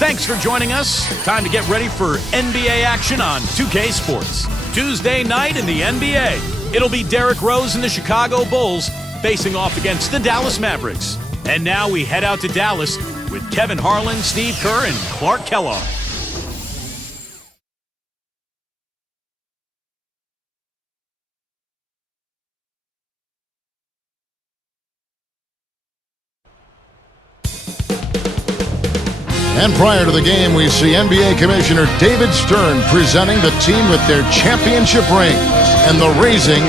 Thanks for joining us. Time to get ready for NBA action on 2K Sports. Tuesday night in the NBA. It'll be Derrick Rose and the Chicago Bulls facing off against the Dallas Mavericks. And now we head out to Dallas with Kevin Harlan, Steve Kerr, and Clark Kellogg. And prior to the game, we see NBA Commissioner David Stern presenting the team with their championship rings and the raising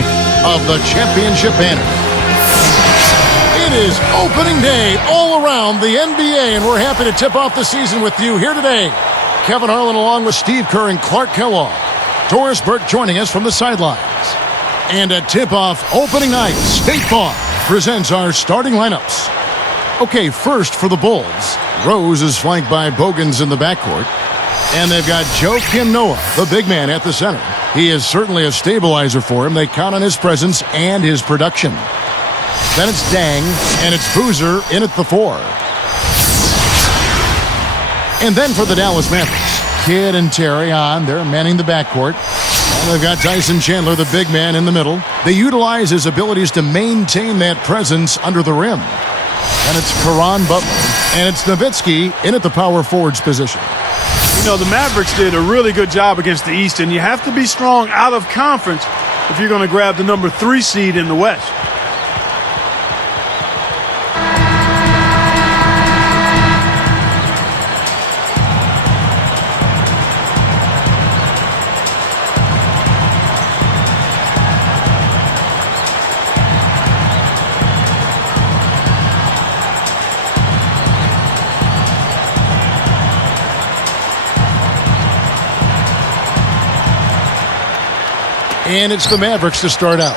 of the championship banner. It is opening day all around the NBA, and we're happy to tip off the season with you here today. Kevin Harlan along with Steve Kerr and Clark Kellogg. Doris Burke joining us from the sidelines. And at tip-off opening night, State Farm presents our starting lineups. Okay, first for the Bulls. Rose is flanked by Bogans in the backcourt. And they've got Joakim Noah, the big man, at the center. He is certainly a stabilizer for him. They count on his presence and his production. Then it's Dang, and it's Boozer in at the 4. And then for the Dallas Mavericks, Kidd and Terry on. They're manning the backcourt. And they've got Tyson Chandler, the big man, in the middle. They utilize his abilities to maintain that presence under the rim. And it's Caron Butler, and it's Nowitzki in at the power forwards position. You know, the Mavericks did a really good job against the East, and you have to be strong out of conference if you're going to grab the number 3 seed in the West. And it's the Mavericks to start out.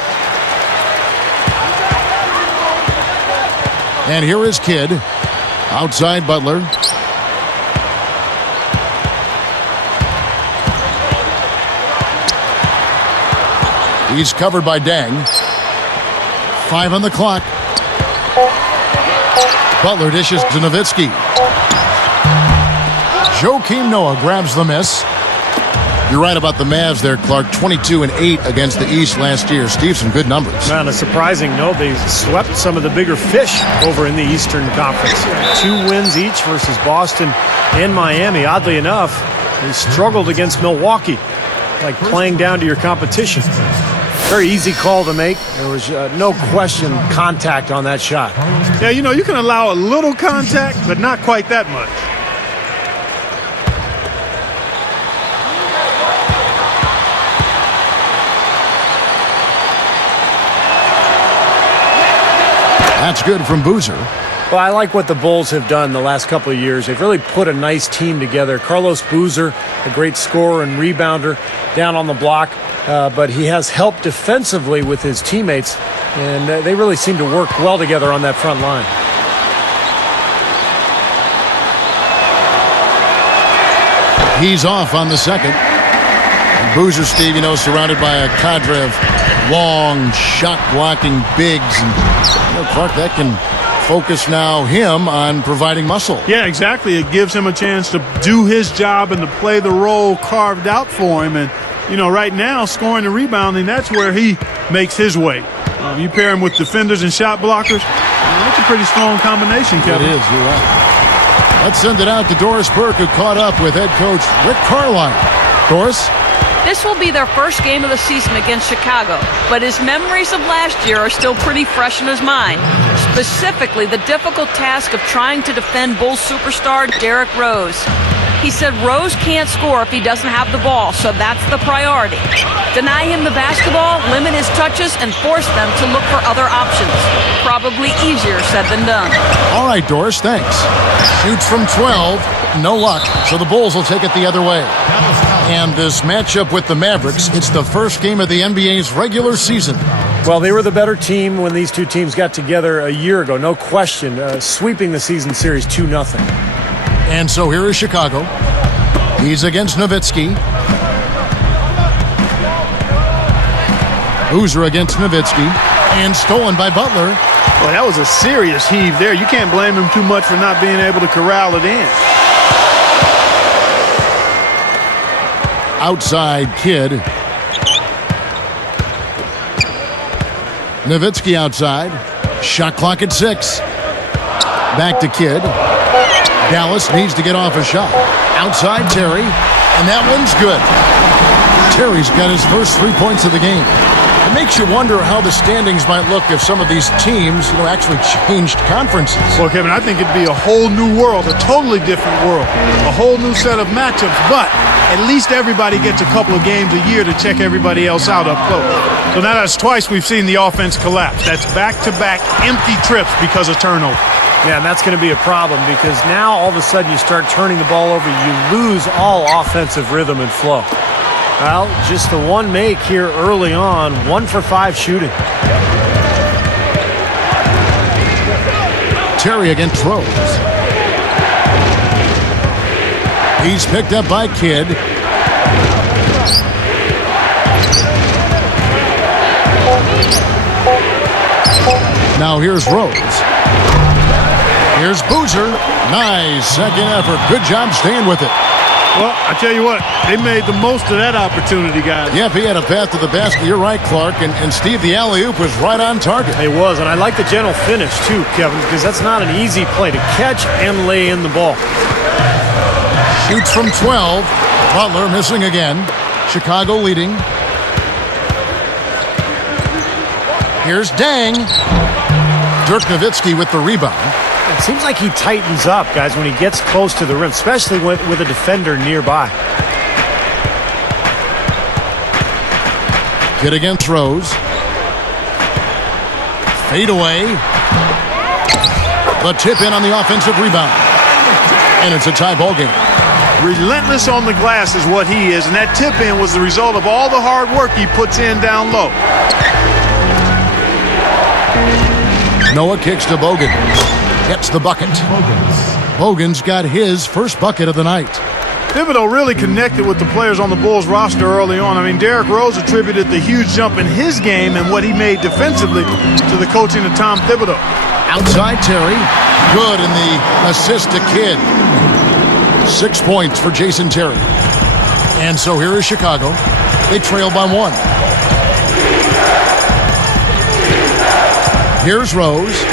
And here is Kidd. Outside Butler. He's covered by Dang. 5 on the clock. Butler dishes to Nowitzki. Joakim Noah grabs the miss. You're right about the Mavs there, Clark. 22-8 against the East last year. Steve, some good numbers. Man, a surprising note. They swept some of the bigger fish over in the Eastern Conference. 2 wins each versus Boston and Miami. Oddly enough, they struggled against Milwaukee, like playing down to your competition. Very easy call to make. There was no question contact on that shot. Yeah, you know, you can allow a little contact, but not quite that much. That's good from Boozer. Well, I like what the Bulls have done the last couple of years. They've really put a nice team together. Carlos Boozer, a great scorer and rebounder down on the block, but he has helped defensively with his teammates, and they really seem to work well together on that front line. He's off on the second. And Boozer, Steve, you know, surrounded by a cadre of long, shot-blocking bigs. And, you know, Clark, that can focus now him on providing muscle. Yeah, exactly. It gives him a chance to do his job and to play the role carved out for him. And, you know, right now, scoring and rebounding, that's where he makes his way. You pair him with defenders and shot blockers, that's a pretty strong combination, Kevin. It is, you're right. Let's send it out to Doris Burke, who caught up with head coach Rick Carlisle. Doris? This will be their first game of the season against Chicago, but his memories of last year are still pretty fresh in his mind. Specifically, the difficult task of trying to defend Bulls superstar Derrick Rose. He said Rose can't score if he doesn't have the ball, so that's the priority. Deny him the basketball, limit his touches, and force them to look for other options. Probably easier said than done. All right, Doris, thanks. Shoots from 12, no luck, so the Bulls will take it the other way. And this matchup with the Mavericks, it's the first game of the NBA's regular season. Well, they were the better team when these two teams got together a year ago, no question, sweeping the season series 2-0. And so here is Chicago. He's against Nowitzki. Boozer against Nowitzki. And stolen by Butler. Well, that was a serious heave there. You can't blame him too much for not being able to corral it in. Outside Kidd. Nowitzki outside. Shot clock at 6. Back to Kidd. Dallas needs to get off a shot. Outside Terry. And that one's good. Terry's got his first 3 points of the game. It makes you wonder how the standings might look if some of these teams, actually changed conferences. Well, Kevin, I think it'd be a whole new world, a totally different world, a whole new set of matchups, but at least everybody gets a couple of games a year to check everybody else out up close. So now that's twice we've seen the offense collapse. That's back-to-back empty trips because of turnover. Yeah, and that's going to be a problem because now all of a sudden you start turning the ball over, you lose all offensive rhythm and flow. Well, just the one make here early on, 1 for 5 shooting. Terry against Rose. He's picked up by Kidd. Now here's Rose. Here's Boozer. Nice second effort. Good job staying with it. Well, I tell you what, they made the most of that opportunity, guys. Yep, he had a path to the basket. You're right, Clark. And Steve, the alley-oop was right on target. It was, and I like the gentle finish, too, Kevin, because that's not an easy play to catch and lay in the ball. Shoots from 12. Butler missing again. Chicago leading. Here's Dang. Dirk Nowitzki with the rebound. It seems like he tightens up, guys, when he gets close to the rim, especially with a defender nearby. Kidd against Rose. Fade away. The tip in on the offensive rebound. And it's a tie ball game. Relentless on the glass is what he is, and that tip in was the result of all the hard work he puts in down low. Noah kicks to Bogan. Gets the bucket. Bogan's got his first bucket of the night. Thibodeau really connected with the players on the Bulls roster early on. I mean, Derrick Rose attributed the huge jump in his game and what he made defensively to the coaching of Tom Thibodeau. Outside Terry. Good in the assist to Kidd. 6 points for Jason Terry. And so here is Chicago. They trail by 1. Here's Rose.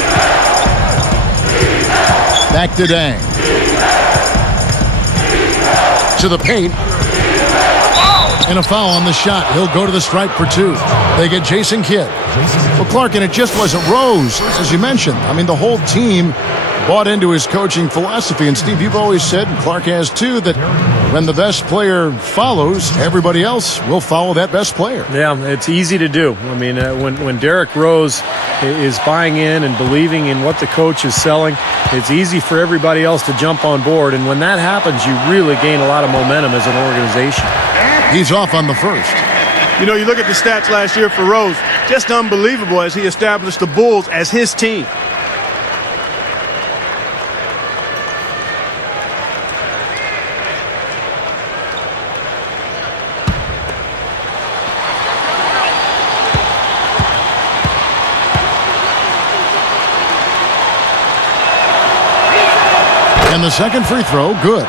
Back to Dang. To the paint. And a foul on the shot. He'll go to the stripe for 2. They get Jason Kidd. Well, Clark, and it just wasn't Rose, as you mentioned. I mean, the whole team bought into his coaching philosophy. And Steve, you've always said, and Clark has too, that when the best player follows, everybody else will follow that best player. Yeah, it's easy to do. I mean, when Derrick Rose is buying in and believing in what the coach is selling, it's easy for everybody else to jump on board. And when that happens, you really gain a lot of momentum as an organization. He's off on the first. You know, you look at the stats last year for Rose, just unbelievable as he established the Bulls as his team. And the second free throw, good.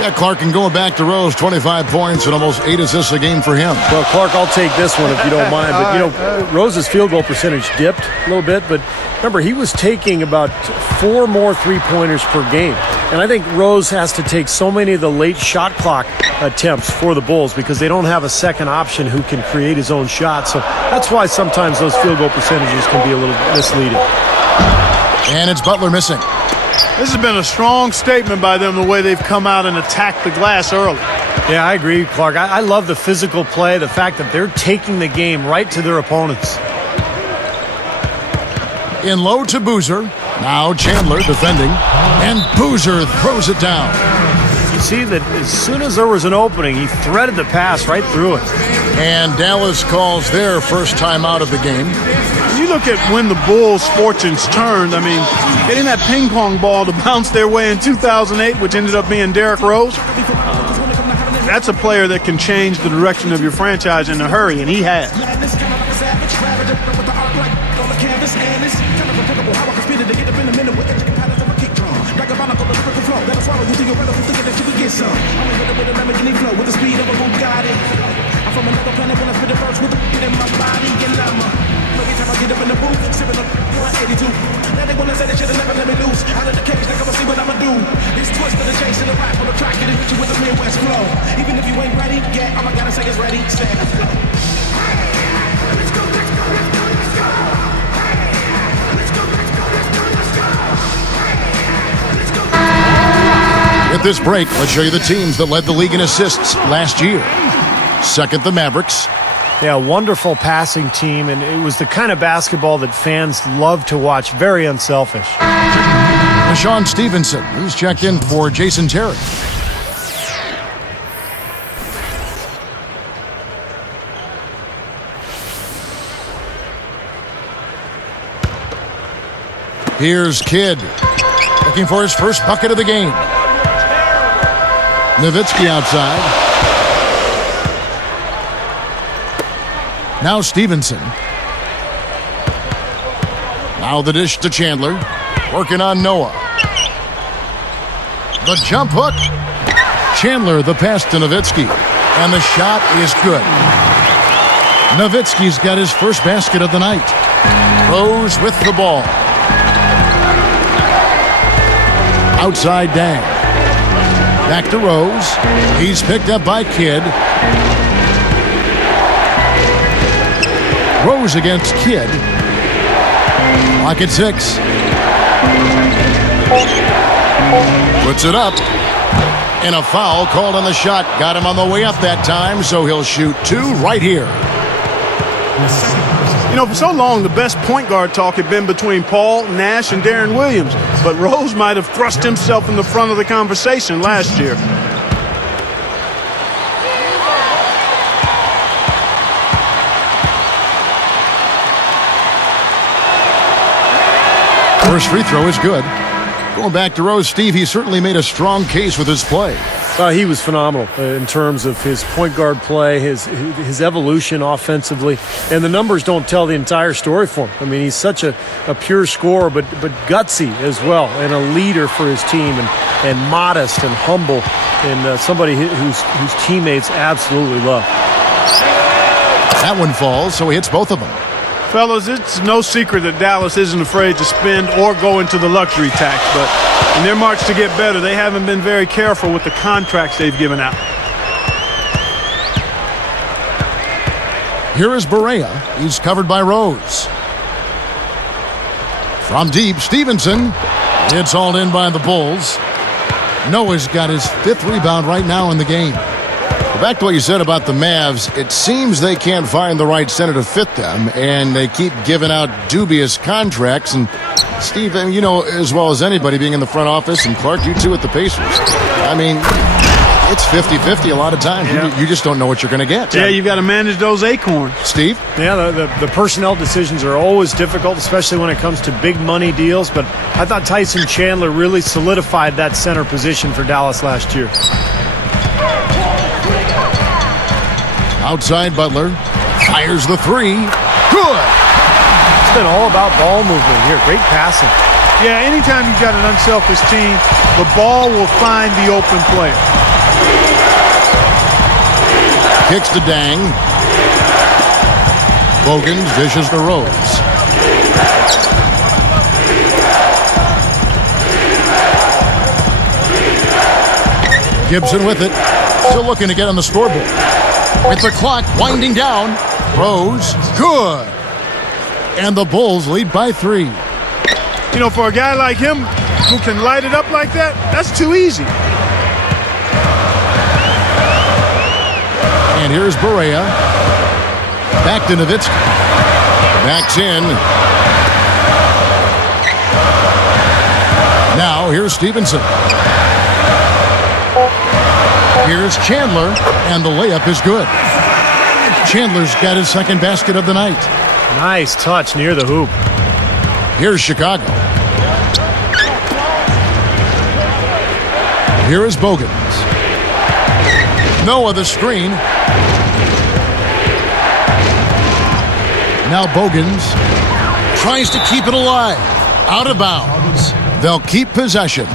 Yeah, Clark, and going back to Rose, 25 points and almost 8 assists a game for him. Well, Clark, I'll take this one if you don't mind. But, Rose's field goal percentage dipped a little bit. But remember, he was taking about 4 more three-pointers per game. And I think Rose has to take so many of the late shot clock attempts for the Bulls because they don't have a second option who can create his own shot. So that's why sometimes those field goal percentages can be a little misleading. And it's Butler missing. This has been a strong statement by them, the way they've come out and attacked the glass early. Yeah, I agree, Clark. I love the physical play, the fact that they're taking the game right to their opponents. In low to Boozer. Now Chandler defending. And Boozer throws it down. You see that as soon as there was an opening, he threaded the pass right through it. And Dallas calls their first time out of the game. You look at when the Bulls' fortunes turned. I mean, getting that ping pong ball to bounce their way in 2008, which ended up being Derrick Rose, that's a player that can change the direction of your franchise in a hurry, and he has. a brother who's thinking that you could get some. I'm with a Lamborghini flow with the speed of a Bugatti. I'm from another planet when I spit the verse with the beat in my body. And every time I get up in the booth, sipping on 182. Now they wanna say they should've never let me loose. Out of the cage, they come and see what I'ma do. This twist of the chase and the rap on the track, and hit you with the Midwest flow. Even if you ain't ready, yeah, all I gotta say is ready, set, let's go. Let's go, let's go, let's go, let's go. Let's go, let's go, let's go, let's go. Let's go. At this break, let's show you the teams that led the league in assists last year. Second, the Mavericks. Yeah, wonderful passing team, and it was the kind of basketball that fans love to watch. Very unselfish. Sean Stevenson, he's checked in for Jason Terry. Here's Kidd, looking for his first bucket of the game. Nowitzki outside. Now Stevenson. Now the dish to Chandler. Working on Noah. The jump hook. Chandler the pass to Nowitzki. And the shot is good. Nowitzki's got his first basket of the night. Rose with the ball. Outside Dang. Back to Rose. He's picked up by Kidd. Rose against Kidd. Lock at 6. Puts it up. And a foul called on the shot. Got him on the way up that time, so he'll shoot 2 right here. You know, for so long, the best point guard talk had been between Paul, Nash, and Darren Williams. But Rose might have thrust himself in the front of the conversation last year. First free throw is good. Going back to Rose, Steve, he certainly made a strong case with his play. He was phenomenal in terms of his point guard play, his evolution offensively, and the numbers don't tell the entire story for him. I mean, he's such a pure scorer, but gutsy as well, and a leader for his team, and modest and humble, and somebody whose teammates absolutely love. That one falls, so he hits both of them. Fellas, it's no secret that Dallas isn't afraid to spend or go into the luxury tax, but in their march to get better, they haven't been very careful with the contracts they've given out. Here is Barea. He's covered by Rose. From deep, Stevenson. It's hauled in by the Bulls. Noah's got his 5th rebound right now in the game. Back to what you said about the Mavs, it seems they can't find the right center to fit them, and they keep giving out dubious contracts. And Steve, you know as well as anybody being in the front office, and Clark, you too at the Pacers. I mean, it's 50-50 a lot of times. Yeah. You just don't know what you're going to get. Yeah, you've got to manage those acorns. Steve? Yeah, the personnel decisions are always difficult, especially when it comes to big money deals, but I thought Tyson Chandler really solidified that center position for Dallas last year. Outside Butler. Fires the 3. Good! It's been all about ball movement here. Great passing. Yeah, anytime you've got an unselfish team, the ball will find the open player. Kicks to Dang. Bogans dishes to Rose. Gibson with it. Still looking to get on the scoreboard. With the clock winding down. Rose. Good. And the Bulls lead by 3. You know, for a guy like him who can light it up like that, that's too easy. And here's Barea. Back to Nowitzki. Backs in. Now here's Stevenson. Here's Chandler, and the layup is good. Chandler's got his 2nd basket of the night. Nice touch near the hoop. Here's Chicago. Here is Bogans. Noah the screen. Now Bogans tries to keep it alive. Out of bounds. They'll keep possession.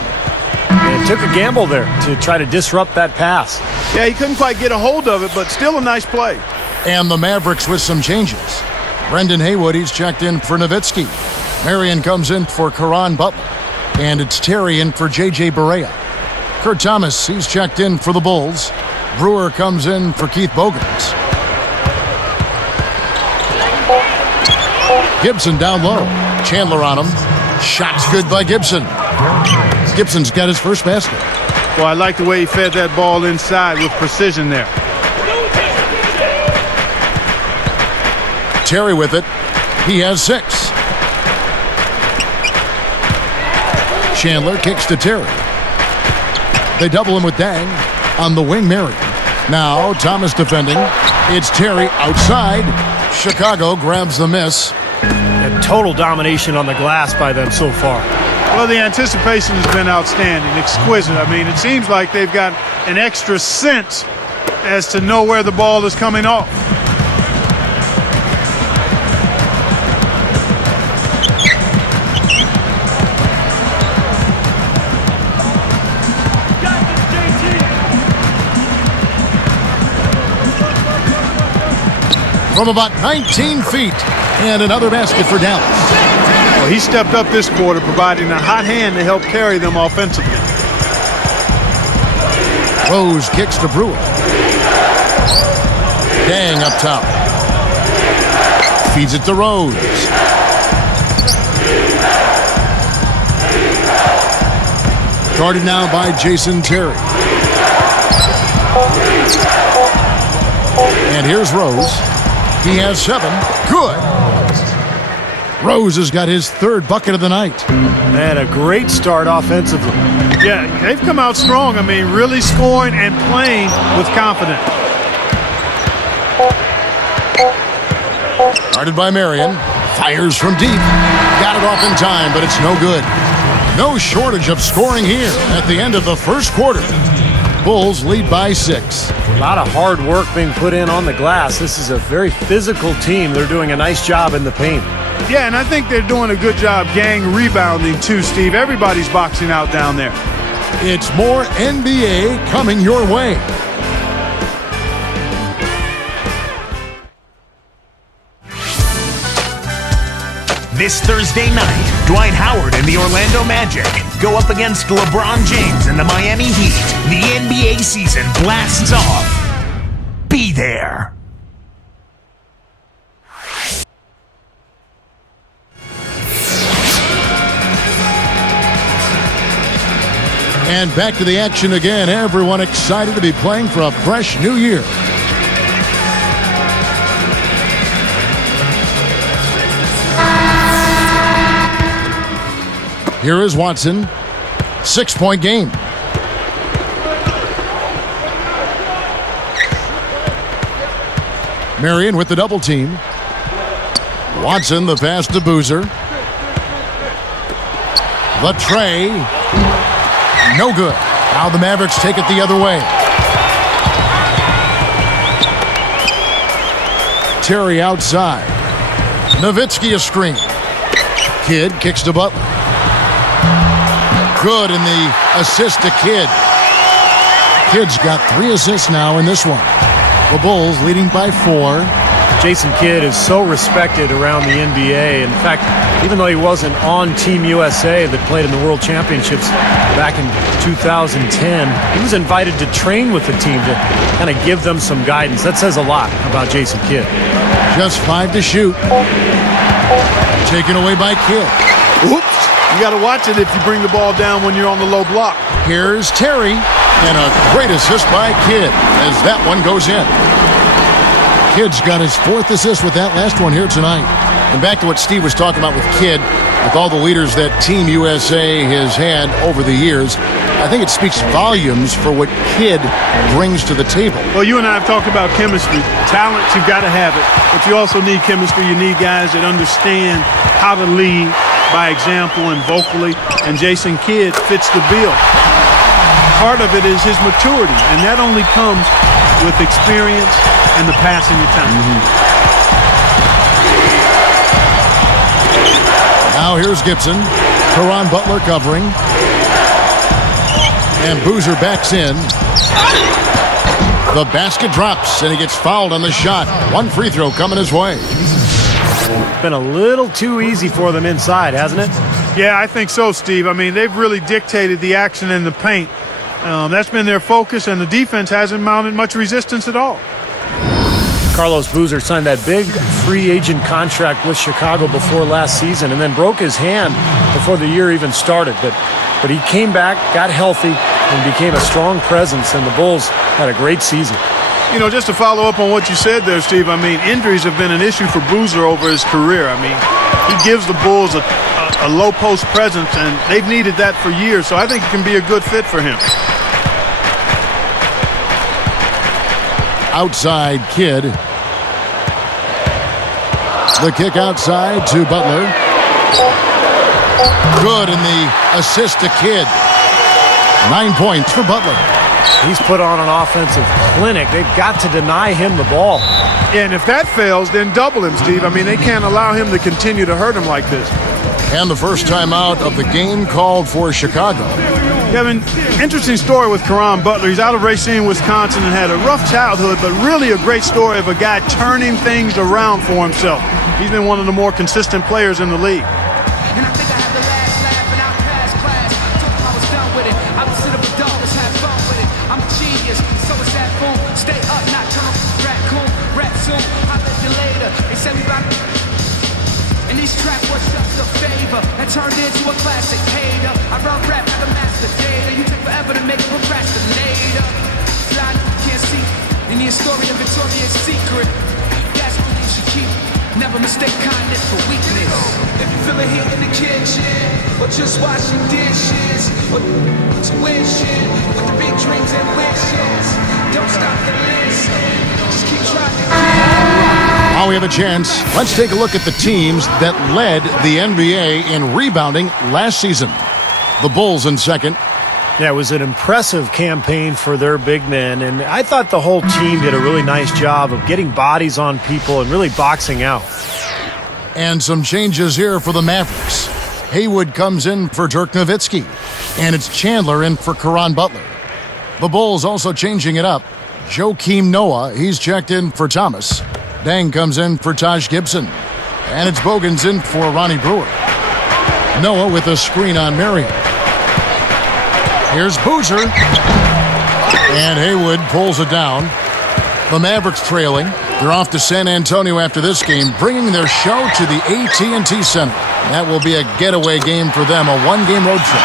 And took a gamble there to try to disrupt that pass. Yeah, he couldn't quite get a hold of it, but still a nice play. And the Mavericks with some changes. Brendan Haywood, he's checked in for Nowitzki. Marion comes in for Caron Butler. And it's Terry in for J.J. Barea. Kurt Thomas, he's checked in for the Bulls. Brewer comes in for Keith Bogans. Gibson down low. Chandler on him. Shot's good by Gibson. Gibson's got his first basket. Well, I like the way he fed that ball inside with precision there. Terry with it. He has 6. Chandler kicks to Terry. They double him with Dang. On the wing, Marion. Now Thomas defending. It's Terry outside. Chicago grabs the miss. And total domination on the glass by them so far. Well, the anticipation has been outstanding, exquisite. I mean, it seems like they've got an extra sense as to know where the ball is coming off. From about 19 feet. And another basket for Dallas. Well, he stepped up this quarter, providing a hot hand to help carry them offensively. Rose kicks to Brewer. Dang up top. Feeds it to Rose. Guarded now by Jason Terry. And here's Rose. He has 7. Good. Rose has got his 3rd bucket of the night. Man, a great start offensively. Yeah, they've come out strong. I mean, really scoring and playing with confidence. Guarded by Marion. Fires from deep. Got it off in time, but it's no good. No shortage of scoring here at the end of the first quarter. Bulls lead by 6. A lot of hard work being put in on the glass. This is a very physical team. They're doing a nice job in the paint. Yeah, and I think they're doing a good job gang rebounding too, Steve. Everybody's boxing out down there. It's more NBA coming your way. This Thursday night, Dwight Howard and the Orlando Magic go up against LeBron James and the Miami Heat. The NBA season blasts off. Be there. And back to the action again. Everyone excited to be playing for a fresh new year. Here is Watson. 6-point game. Marion with the double team. Watson the pass to Boozer. The tray. No good. Now the Mavericks take it the other way. Terry outside. Nowitzki a screen. Kidd kicks to Butler. Good in the assist to Kidd. Kidd's got 3 assists now in this one. The Bulls leading by 4. Jason Kidd is so respected around the NBA. In fact, even though he wasn't on Team USA that played in the World Championships back in 2010, he was invited to train with the team to kind of give them some guidance. That says a lot about Jason Kidd. Just 5 to shoot. Taken away by Kidd. Oops. You got to watch it if you bring the ball down when you're on the low block. Here's Terry. And a great assist by Kidd as that one goes in. Kidd's got his 4th assist with that last one here tonight. And back to what Steve was talking about with Kidd, with all the leaders that Team USA has had over the years, I think it speaks volumes for what Kidd brings to the table. Well, you and I have talked about chemistry. Talent, you've got to have it. But you also need chemistry. You need guys that understand how to lead by example and vocally. And Jason Kidd fits the bill. Part of it is his maturity, and that only comes with experience and the passing of time. Now here's Gibson. Caron Butler covering. And Boozer backs in. The basket drops, and he gets fouled on the shot. One free throw coming his way. Been a little too easy for them inside, hasn't it? Yeah, I think so, Steve. I mean, they've really dictated the action in the paint. That's been their focus, and the defense hasn't mounted much resistance at all. Carlos Boozer signed that big free agent contract with Chicago before last season and then broke his hand before the year even started. But he came back, got healthy, and became a strong presence, and the Bulls had a great season. You know, just to follow up on what you said there, Steve, I mean, injuries have been an issue for Boozer over his career. I mean, he gives the Bulls a low post presence, and they've needed that for years, so I think it can be a good fit for him. Outside Kidd. The kick outside to Butler. Good, and the assist to Kidd. 9 points for Butler. He's put on an offensive clinic. They've got to deny him the ball. And if that fails, then double him, Steve. I mean, they can't allow him to continue to hurt him like this. And the first time out of the game called for Chicago. Kevin, interesting story with Caron Butler. He's out of Racine, Wisconsin, and had a rough childhood, but really a great story of a guy turning things around for himself. He's been one of the more consistent players in the league. And I think I had the last laugh and outclass class. Told him I was done with it. I would sit up with dollars, have fun with it. I'm a genius, so is that fool. Stay up, not turn raccoon, rap soon. I'll let you later. They said we about and these trap was just a favor and turned into a classic hater. I run rap like a master data. You take forever to make a procrastinator. Blind, can't see. In the story of Victoria's Secret. That's what you should keep. Never mistake kindness for weakness. If you feel the heat in the kitchen, or just washing dishes, or wishing with the big dreams and wishes, don't stop to listen. Just keep trying. Now we have a chance. Let's take a look at the teams that led the NBA in rebounding last season. The Bulls in second. Yeah, it was an impressive campaign for their big men, and I thought the whole team did a really nice job of getting bodies on people and really boxing out. And some changes here for the Mavericks. Haywood comes in for Dirk Nowitzki, and it's Chandler in for Caron Butler. The Bulls also changing it up. Joakim Noah, he's checked in for Thomas. Dang comes in for Taj Gibson. And it's Bogans in for Ronnie Brewer. Noah with a screen on Marion. Here's Boozer. And Haywood pulls it down. The Mavericks trailing. They're off to San Antonio after this game, bringing their show to the AT&T Center. That will be a getaway game for them, a one-game road trip.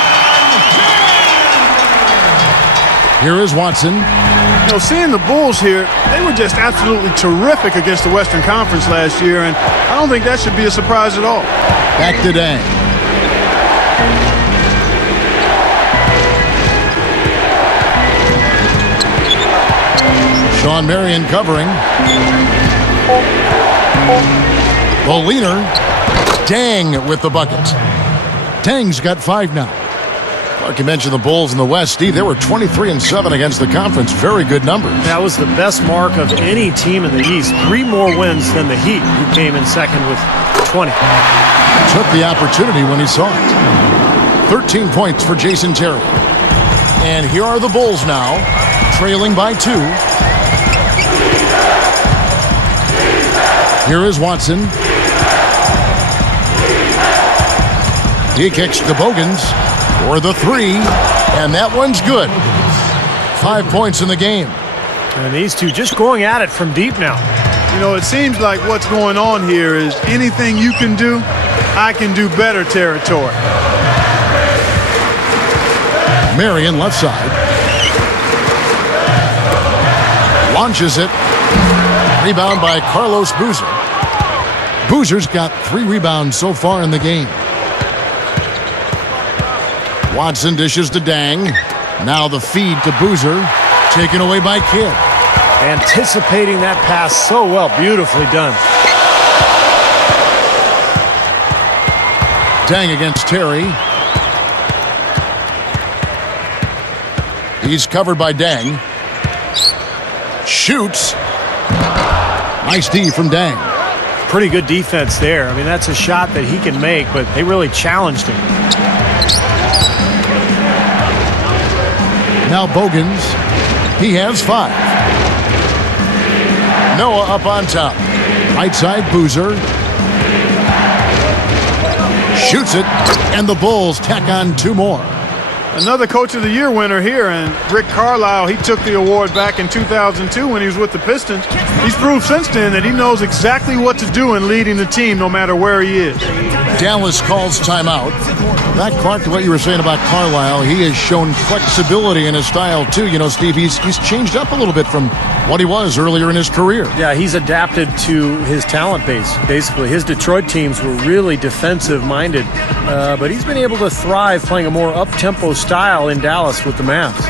Here is Watson. You know, seeing the Bulls here, they were just absolutely terrific against the Western Conference last year, and I don't think that should be a surprise at all. Back to Dang. Sean Marion covering. The leaner. Dang with the bucket. Dang's got 5 now. Like you mentioned, the Bulls in the West, Steve, they were 23-7 against the conference. Very good numbers. That was the best mark of any team in the East. 3 more wins than the Heat, who came in second with 20. Took the opportunity when he saw it. 13 points for Jason Terry. And here are the Bulls now, trailing by 2. Here is Watson. He kicks to Bogans for the 3, and that one's good. 5 points in the game. And these two just going at it from deep now. You know, it seems like what's going on here is anything you can do, I can do better territory. Marion left side. Launches it. Rebound by Carlos Boozer. Boozer's got 3 rebounds so far in the game. Watson dishes to Dang. Now the feed to Boozer. Taken away by Kidd. Anticipating that pass so well. Beautifully done. Dang against Terry. He's covered by Dang. Shoots. Nice D from Dang. Pretty good defense there. I mean, that's a shot that he can make, but they really challenged him. Now Bogans. He has 5. Noah up on top. Right side, Boozer. Shoots it, and the Bulls tack on 2 more. Another Coach of the Year winner here, and Rick Carlisle, he took the award back in 2002 when he was with the Pistons. He's proved since then that he knows exactly what to do in leading the team no matter where he is. Dallas calls timeout. Back, Clark, to what you were saying about Carlisle, he has shown flexibility in his style, too. You know, Steve, he's changed up a little bit from what he was earlier in his career. Yeah, he's adapted to his talent base, basically. His Detroit teams were really defensive-minded, but he's been able to thrive playing a more up-tempo style in Dallas with the Mavs.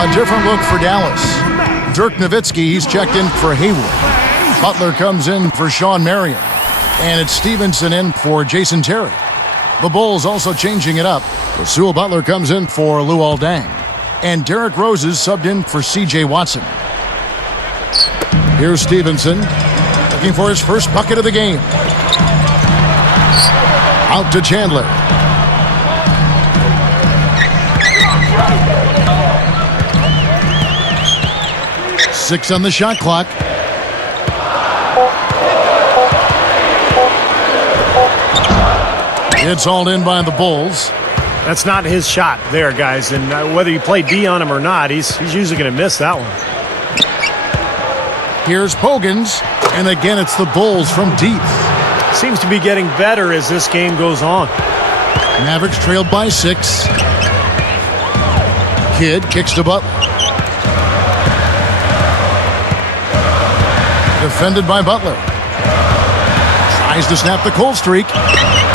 A different look for Dallas. Dirk Nowitzki, he's checked in for Hayward. Butler comes in for Sean Marion. And it's Stevenson in for Jason Terry. The Bulls also changing it up. Rasul Butler comes in for Luol Deng. And Derrick Rose is subbed in for C.J. Watson. Here's Stevenson, looking for his first bucket of the game. Out to Chandler. Six on the shot clock. It's hauled in by the Bulls. That's not his shot there, guys. And whether you play D on him or not, he's usually going to miss that one. Here's Bogans. And again, it's the Bulls from deep. Seems to be getting better as this game goes on. Mavericks trailed by 6. Kidd kicks to Butler. Defended by Butler. Tries to snap the cold streak.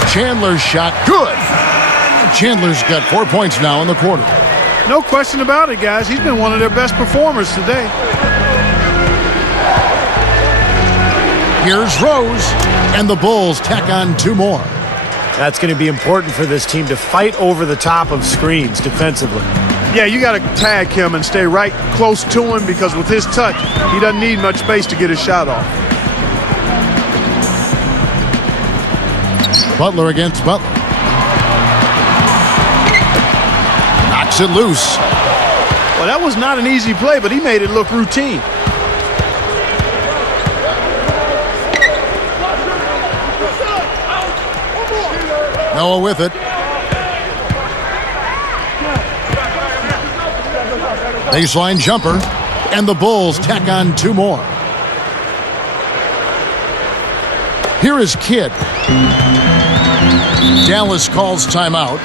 Chandler's shot, good. Chandler's got 4 points now in the quarter. No question about it, guys. He's been one of their best performers today. Here's Rose, and the Bulls tack on 2 more. That's going to be important for this team to fight over the top of screens defensively. Yeah, you got to tag him and stay right close to him because with his touch, he doesn't need much space to get his shot off. Butler against Butler. Knocks it loose. Well, that was not an easy play, but he made it look routine. Noah with it. Baseline jumper, and the Bulls tack on 2 more. Here is Kidd. Dallas calls timeout.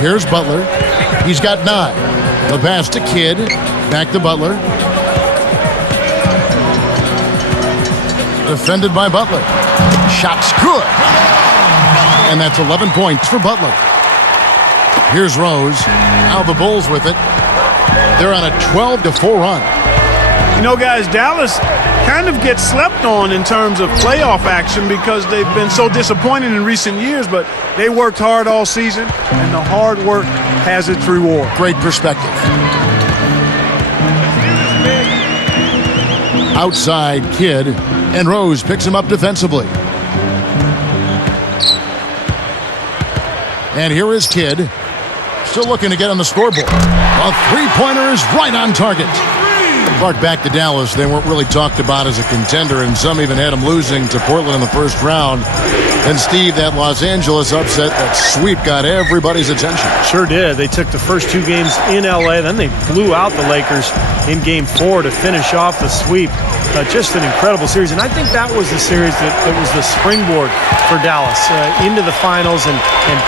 Here's Butler. He's got 9. The pass to Kidd. Back to Butler. Defended by Butler. Shot's good. And that's 11 points for Butler. Here's Rose. Now the Bulls with it. They're on a 12-4 run. You know, guys, Dallas kind of gets slept on in terms of playoff action because they've been so disappointing in recent years, but they worked hard all season, and the hard work has its reward. Great perspective. Outside Kidd, and Rose picks him up defensively. And here is Kidd, still looking to get on the scoreboard. A three-pointer is right on target. Clark, back to Dallas. They weren't really talked about as a contender, and some even had them losing to Portland in the first round. And Steve, that Los Angeles upset, that sweep got everybody's attention. Sure did. They took the first 2 games in L.A., then they blew out the Lakers in Game 4 to finish off the sweep. Just an incredible series, and I think that was the series that was the springboard for Dallas into the finals and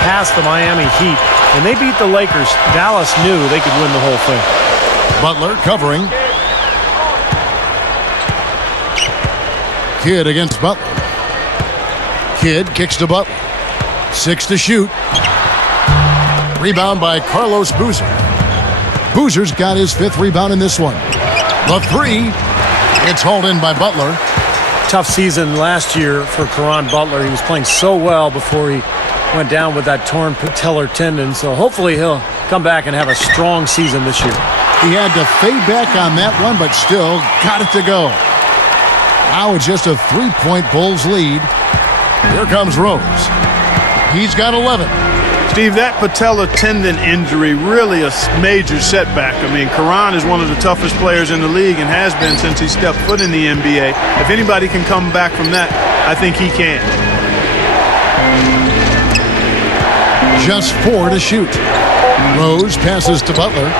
past the Miami Heat. When they beat the Lakers, Dallas knew they could win the whole thing. Butler covering. Kidd against Butler. Kidd kicks to Butler. 6 to shoot. Rebound by Carlos Boozer. Boozer's got his 5th rebound in this one. The 3. It's hauled in by Butler. Tough season last year for Caron Butler. He was playing so well before he went down with that torn patellar tendon. So hopefully he'll come back and have a strong season this year. He had to fade back on that one, but still got it to go. Now it's just a 3-point Bulls lead. Here comes Rose. He's got 11. Steve, that patella tendon injury, really a major setback. I mean, Caron is one of the toughest players in the league and has been since he stepped foot in the NBA. If anybody can come back from that, I think he can. Just 4 to shoot. Rose passes to Butler.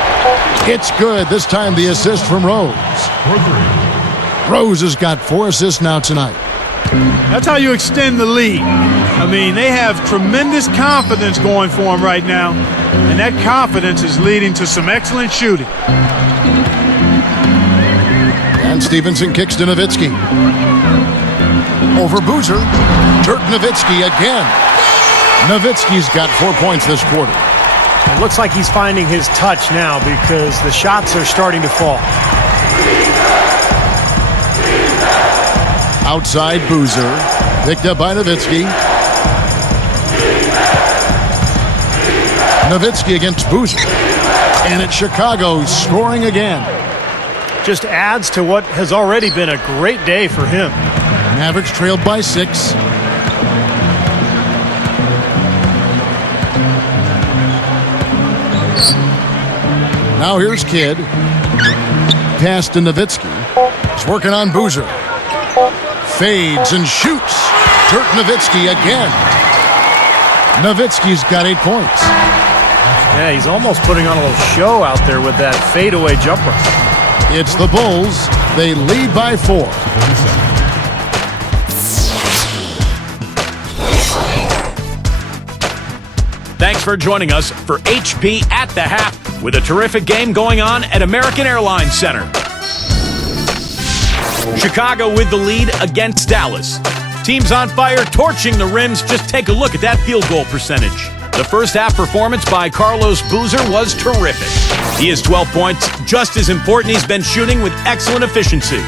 It's good. This time the assist from Rose. Rose has got 4 assists now tonight. That's how you extend the lead. I mean, they have tremendous confidence going for them right now, and that confidence is leading to some excellent shooting. And Stevenson kicks to Nowitzki. Over Boozer. Dirk Nowitzki again. Nowitzki's got 4 points this quarter. It looks like he's finding his touch now because the shots are starting to fall. Outside Boozer. Picked up by Nowitzki. Nowitzki against Boozer. And it's Chicago scoring again. Just adds to what has already been a great day for him. Mavericks trailed by 6. Now here's Kidd. Pass to Nowitzki. He's working on Boozer. Fades and shoots. Dirk Nowitzki again. Nowitzki's got 8 points. Yeah, he's almost putting on a little show out there with that fadeaway jumper. It's the Bulls. They lead by 4. Thanks for joining us for HP at the Half with a terrific game going on at American Airlines Center. Chicago with the lead against Dallas. Teams on fire, torching the rims. Just take a look at that field goal percentage. The first half performance by Carlos Boozer was terrific. He has 12 points. Just as important, he's been shooting with excellent efficiency.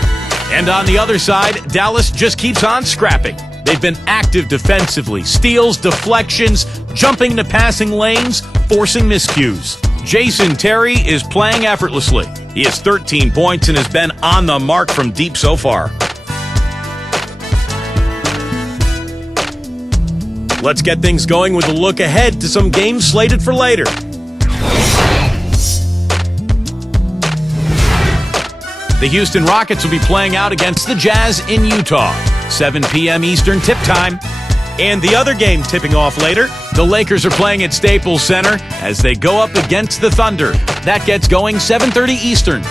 And on the other side, Dallas just keeps on scrapping. They've been active defensively. Steals, deflections, jumping into passing lanes, forcing miscues. Jason Terry is playing effortlessly. He has 13 points and has been on the mark from deep so far. Let's get things going with a look ahead to some games slated for later. The Houston Rockets will be playing out against the Jazz in Utah. 7 p.m. Eastern tip time. And the other game tipping off later, the Lakers are playing at Staples Center as they go up against the Thunder. That gets going 7:30 Eastern.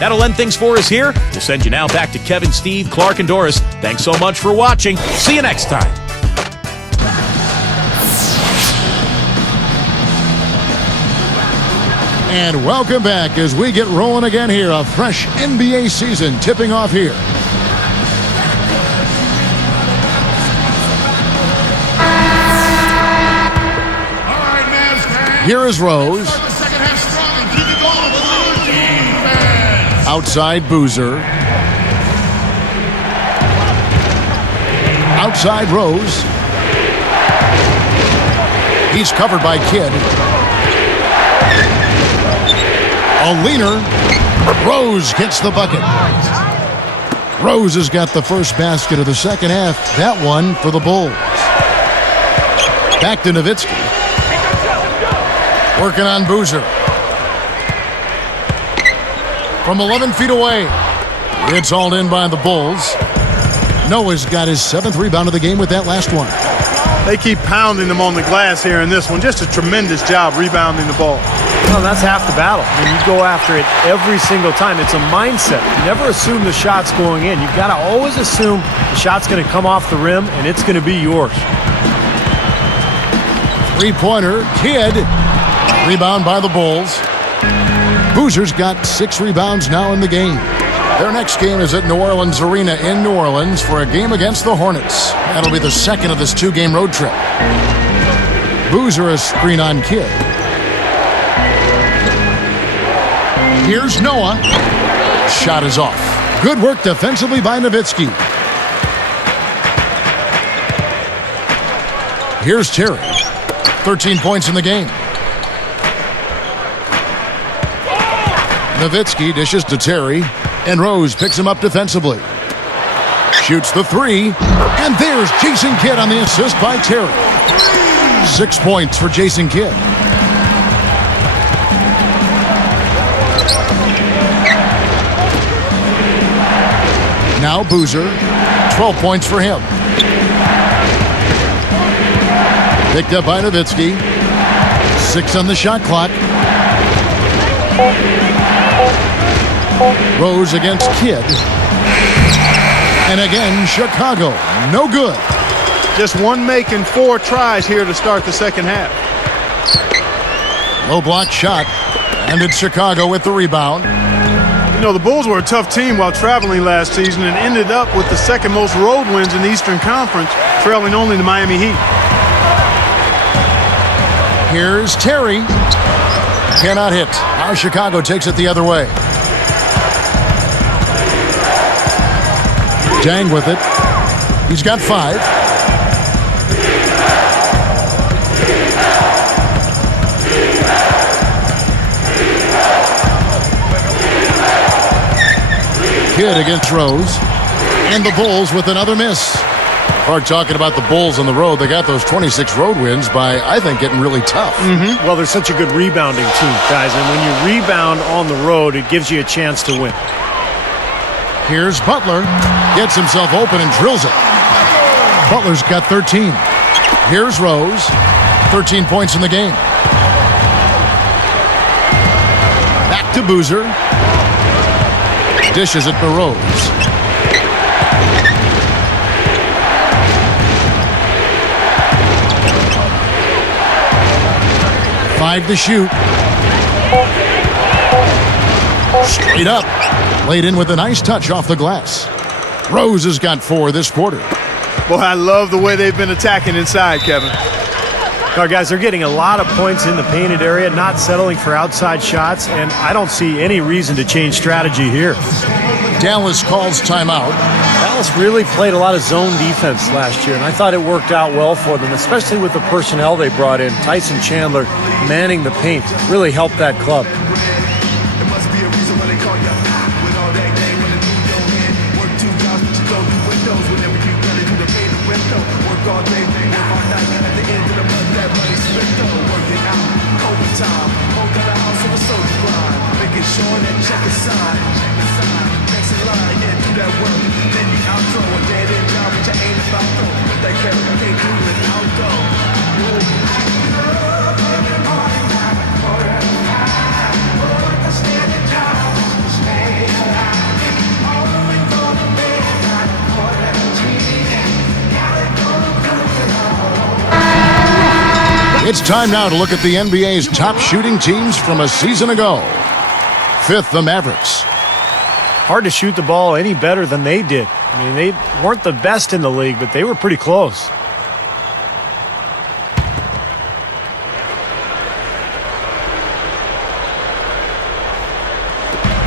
That'll end things for us here. We'll send you now back to Kevin, Steve, Clark, and Doris. Thanks so much for watching. See you next time. And welcome back as we get rolling again here. A fresh NBA season tipping off here. Here is Rose. Outside Boozer. Outside Rose. He's covered by Kidd. A leaner. Rose gets the bucket. Rose has got the first basket of the second half. That one for the Bulls. Back to Nowitzki. Working on Boozer. From 11 feet away. It's hauled in by the Bulls. Noah's got his 7th rebound of the game with that last one. They keep pounding them on the glass here in this one. Just a tremendous job rebounding the ball. Well, that's half the battle. I mean, you go after it every single time. It's a mindset. You never assume the shot's going in. You've got to always assume the shot's going to come off the rim, and it's going to be yours. Three-pointer, Kidd. Rebound by the Bulls. Boozer's got 6 rebounds now in the game. Their next game is at New Orleans Arena in New Orleans for a game against the Hornets. That'll be the second of this 2-game road trip. Boozer a screen on Kidd. Here's Noah. Shot is off. Good work defensively by Nowitzki. Here's Terry. 13 points in the game. Nowitzki dishes to Terry, and Rose picks him up defensively. Shoots the 3, and there's Jason Kidd on the assist by Terry. 6 points for Jason Kidd. Now Boozer, 12 points for him. Picked up by Nowitzki. 6 on the shot clock. Rose against Kidd. And again, Chicago, no good. Just one make and 4 tries here to start the second half. Low block shot. And it's Chicago with the rebound. You know, the Bulls were a tough team while traveling last season and ended up with the second most road wins in the Eastern Conference, trailing only the Miami Heat. Here's Terry. Cannot hit. Now Chicago takes it the other way. Dang with it. He's got 5. Kidd against Rose. And the Bulls with another miss. Clark talking about the Bulls on the road. They got those 26 road wins by, I think, getting really tough. Well, they're such a good rebounding team, guys. And when you rebound on the road, it gives you a chance to win. Here's Butler. Gets himself open and drills it. Butler's got 13. Here's Rose. 13 points in the game. Back to Boozer. Dishes it for Rose. Five to shoot. Straight up. Laid in with a nice touch off the glass. Rose has got 4 this quarter. Boy, I love the way they've been attacking inside, Kevin. All right, guys, they're getting a lot of points in the painted area, not settling for outside shots, and I don't see any reason to change strategy here. Dallas calls timeout. Dallas really played a lot of zone defense last year, and I thought it worked out well for them, especially with the personnel they brought in. Tyson Chandler manning the paint really helped that club. It's time now to look at the NBA's top shooting teams from a season ago. 5th, the Mavericks. Hard to shoot the ball any better than they did. I mean, they weren't the best in the league, but they were pretty close.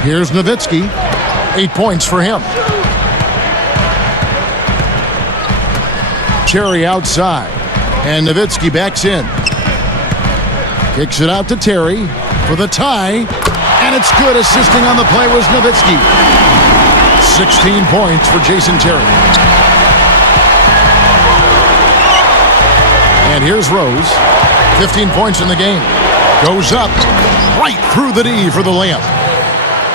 Here's Nowitzki. 8 points for him. Terry outside. And Nowitzki backs in. Kicks it out to Terry for the tie. And it's good. Assisting on the play was Nowitzki. 16 points for Jason Terry. And here's Rose. 15 points in the game. Goes up right through the D for the layup.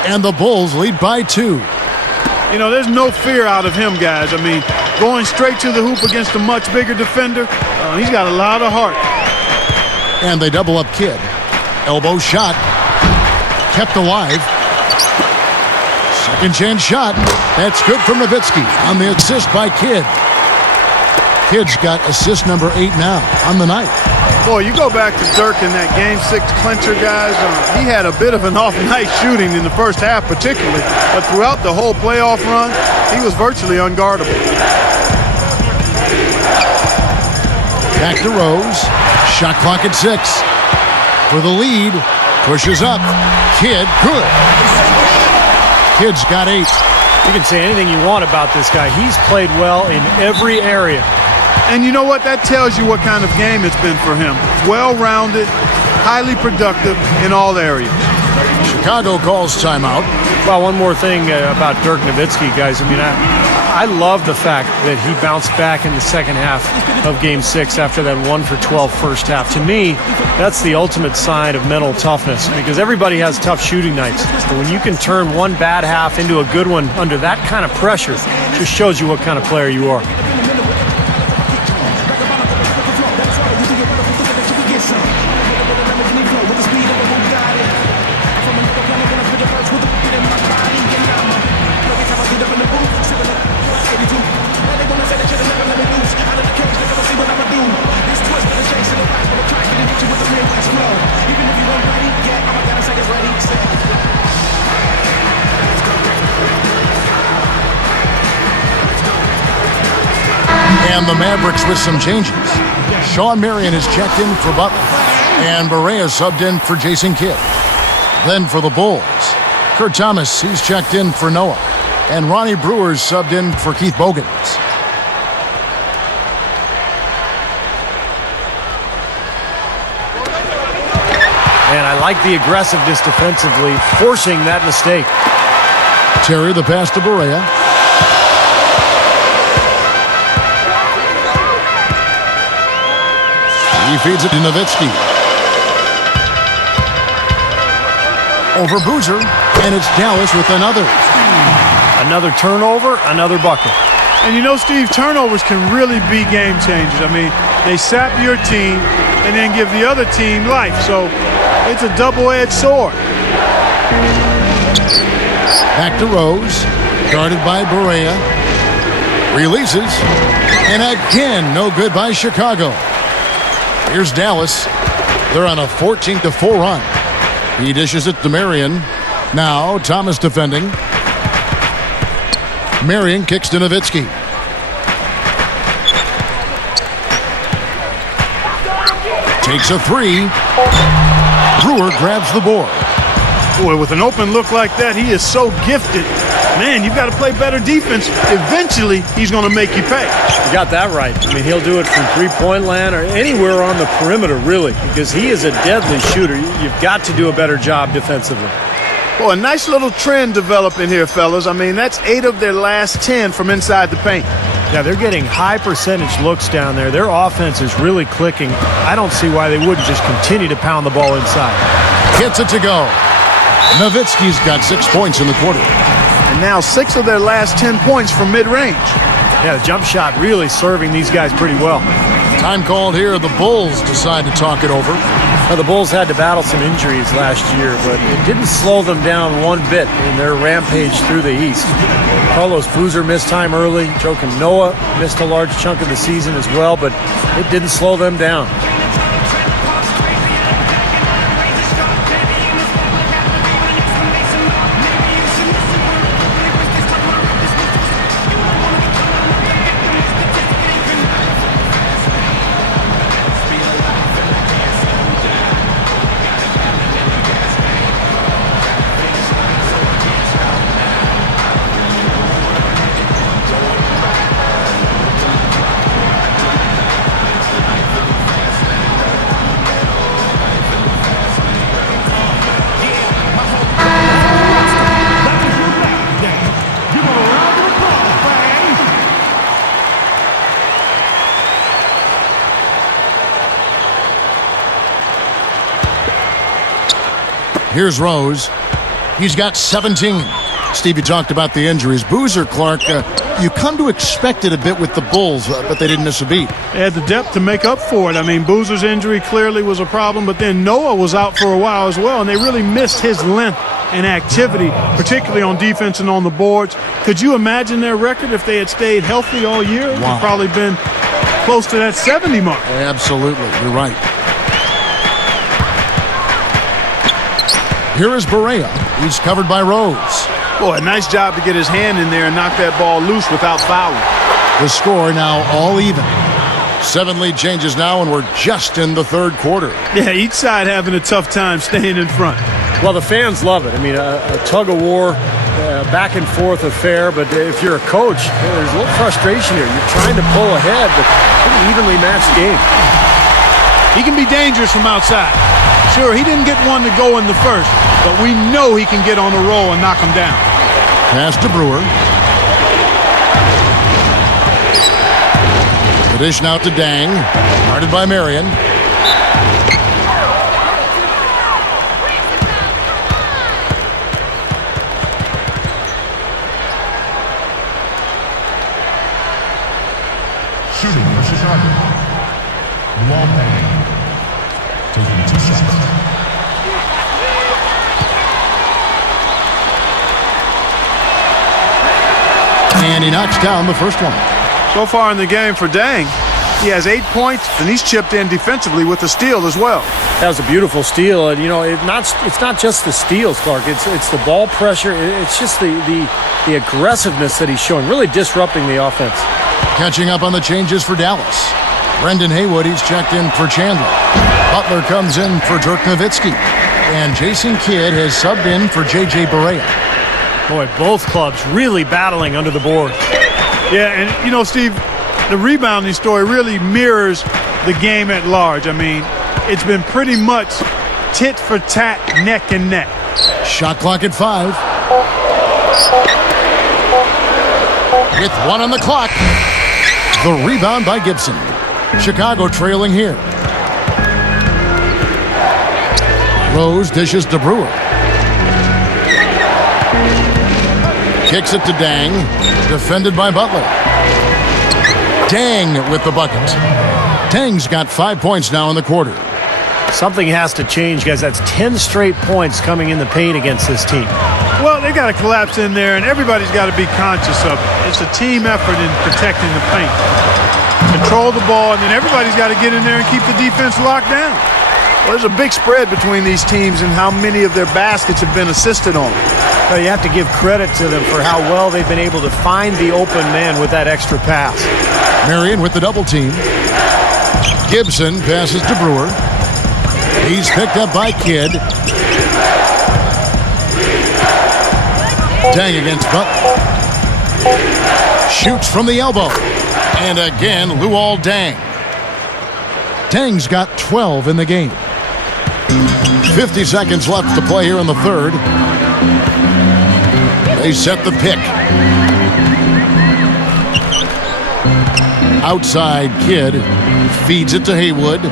And the Bulls lead by 2. You know, there's no fear out of him, guys. I mean, going straight to the hoop against a much bigger defender, he's got a lot of heart. And they double up Kidd. Elbow shot. Kept alive. Second chance shot. That's good from Nowitzki on the assist by Kidd. Kidd's got assist number 8 now on the night. Boy, you go back to Dirk in that Game 6 clincher, guys. He had a bit of an off night shooting in the first half particularly, but throughout the whole playoff run, he was virtually unguardable. Back to Rose. Shot clock at 6. For the lead. Pushes up. Kidd, good. Kidd's got 8. You can say anything you want about this guy. He's played well in every area. And you know what? That tells you what kind of game it's been for him. Well-rounded, highly productive in all areas. Chicago calls timeout. Well, one more thing about Dirk Nowitzki, guys. I mean, I love the fact that he bounced back in the second half of Game 6 after that 1-for-12 first half. To me, that's the ultimate sign of mental toughness because everybody has tough shooting nights. But when you can turn one bad half into a good one under that kind of pressure, it just shows you what kind of player you are. And the Mavericks with some changes. Sean Marion is checked in for Butler. And Barea subbed in for Jason Kidd. Then for the Bulls, Kurt Thomas, he's checked in for Noah. And Ronnie Brewer's subbed in for Keith Bogans. And I like the aggressiveness defensively, forcing that mistake. Terry the pass to Barea. He feeds it to Nowitzki. Over Boozer, and it's Dallas with another. Another turnover, another bucket. And you know, Steve, turnovers can really be game changers. I mean, they sap your team and then give the other team life. So it's a double-edged sword. Back to Rose, guarded by Barea. Releases, and again, no good by Chicago. Here's Dallas. They're on a 14-4 run. He dishes it to Marion. Now Thomas defending. Marion kicks to Nowitzki. Takes a 3. Brewer grabs the board. Boy, with an open look like that, he is so gifted. Man, you've got to play better defense. Eventually, he's going to make you pay. You got that right. I mean, he'll do it from three-point land or anywhere on the perimeter, really, because he is a deadly shooter. You've got to do a better job defensively. Boy, a nice little trend developing here, fellas. I mean, that's 8 of their last 10 from inside the paint. Yeah, they're getting high percentage looks down there. Their offense is really clicking. I don't see why they wouldn't just continue to pound the ball inside. Gets it to go. Nowitzki's got 6 points in the quarter. And now 6 of their last 10 points from mid-range. Yeah, the jump shot really serving these guys pretty well. Time called here. The Bulls decide to talk it over. Well, the Bulls had to battle some injuries last year, but it didn't slow them down one bit in their rampage through the East. Carlos Boozer missed time early. Joakim Noah missed a large chunk of the season as well, but it didn't slow them down. Here's Rose. He's got 17. Steve, you talked about the injuries. Boozer, Clark, you come to expect it a bit with the Bulls, but they didn't miss a beat. They had the depth to make up for it. I mean, Boozer's injury clearly was a problem, but then Noah was out for a while as well, and they really missed his length and activity, particularly on defense and on the boards. Could you imagine their record if they had stayed healthy all year? It would have probably been close to that 70 mark. Absolutely, you're right. Here is Barea. He's covered by Rose. Boy, nice job to get his hand in there and knock that ball loose without fouling. The score now all even. 7 lead changes now, and we're just in the third quarter. Yeah, each side having a tough time staying in front. Well, the fans love it. I mean, a tug-of-war, back and forth affair, but if you're a coach, there's a little frustration here. You're trying to pull ahead, but pretty evenly matched game. He can be dangerous from outside. Sure, he didn't get one to go in the first, but we know he can get on a roll and knock him down. Pass to Brewer. The dish now to Dang. Guarded by Marion. Shooting for Chicago. Luol Deng. Taking 2 shots. And he knocks down the first one. So far in the game for Dang, he has 8 points, and he's chipped in defensively with a steal as well. That was a beautiful steal, and you know it's not just the steals, Clark. It's the ball pressure. It's just the aggressiveness that he's showing, really disrupting the offense. Catching up on the changes for Dallas. Brendan Haywood, he's checked in for Chandler. Butler comes in for Dirk Nowitzki. And Jason Kidd has subbed in for J.J. Barea. Boy, both clubs really battling under the board. Yeah, and you know, Steve, the rebounding story really mirrors the game at large. I mean, it's been pretty much tit for tat, neck and neck. Shot clock at 5. With 1 on the clock. The rebound by Gibson. Chicago trailing here. Rose dishes to Brewer. Kicks it to Dang. Defended by Butler. Dang with the bucket. Dang's got 5 points now in the quarter. Something has to change, guys. That's 10 straight points coming in the paint against this team. Well, they got to collapse in there, and everybody's got to be conscious of it. It's a team effort in protecting the paint. Control the ball, and then everybody's got to get in there and keep the defense locked down. Well, there's a big spread between these teams and how many of their baskets have been assisted on. Well, you have to give credit to them for how well they've been able to find the open man with that extra pass. Marion with the double team. Gibson passes to Brewer. He's picked up by Kidd. Dang against Butler. Shoots from the elbow. And again, Luol Deng. Dang's got 12 in the game. 50 seconds left to play here in the third. They set the pick. Outside Kidd. Feeds it to Haywood.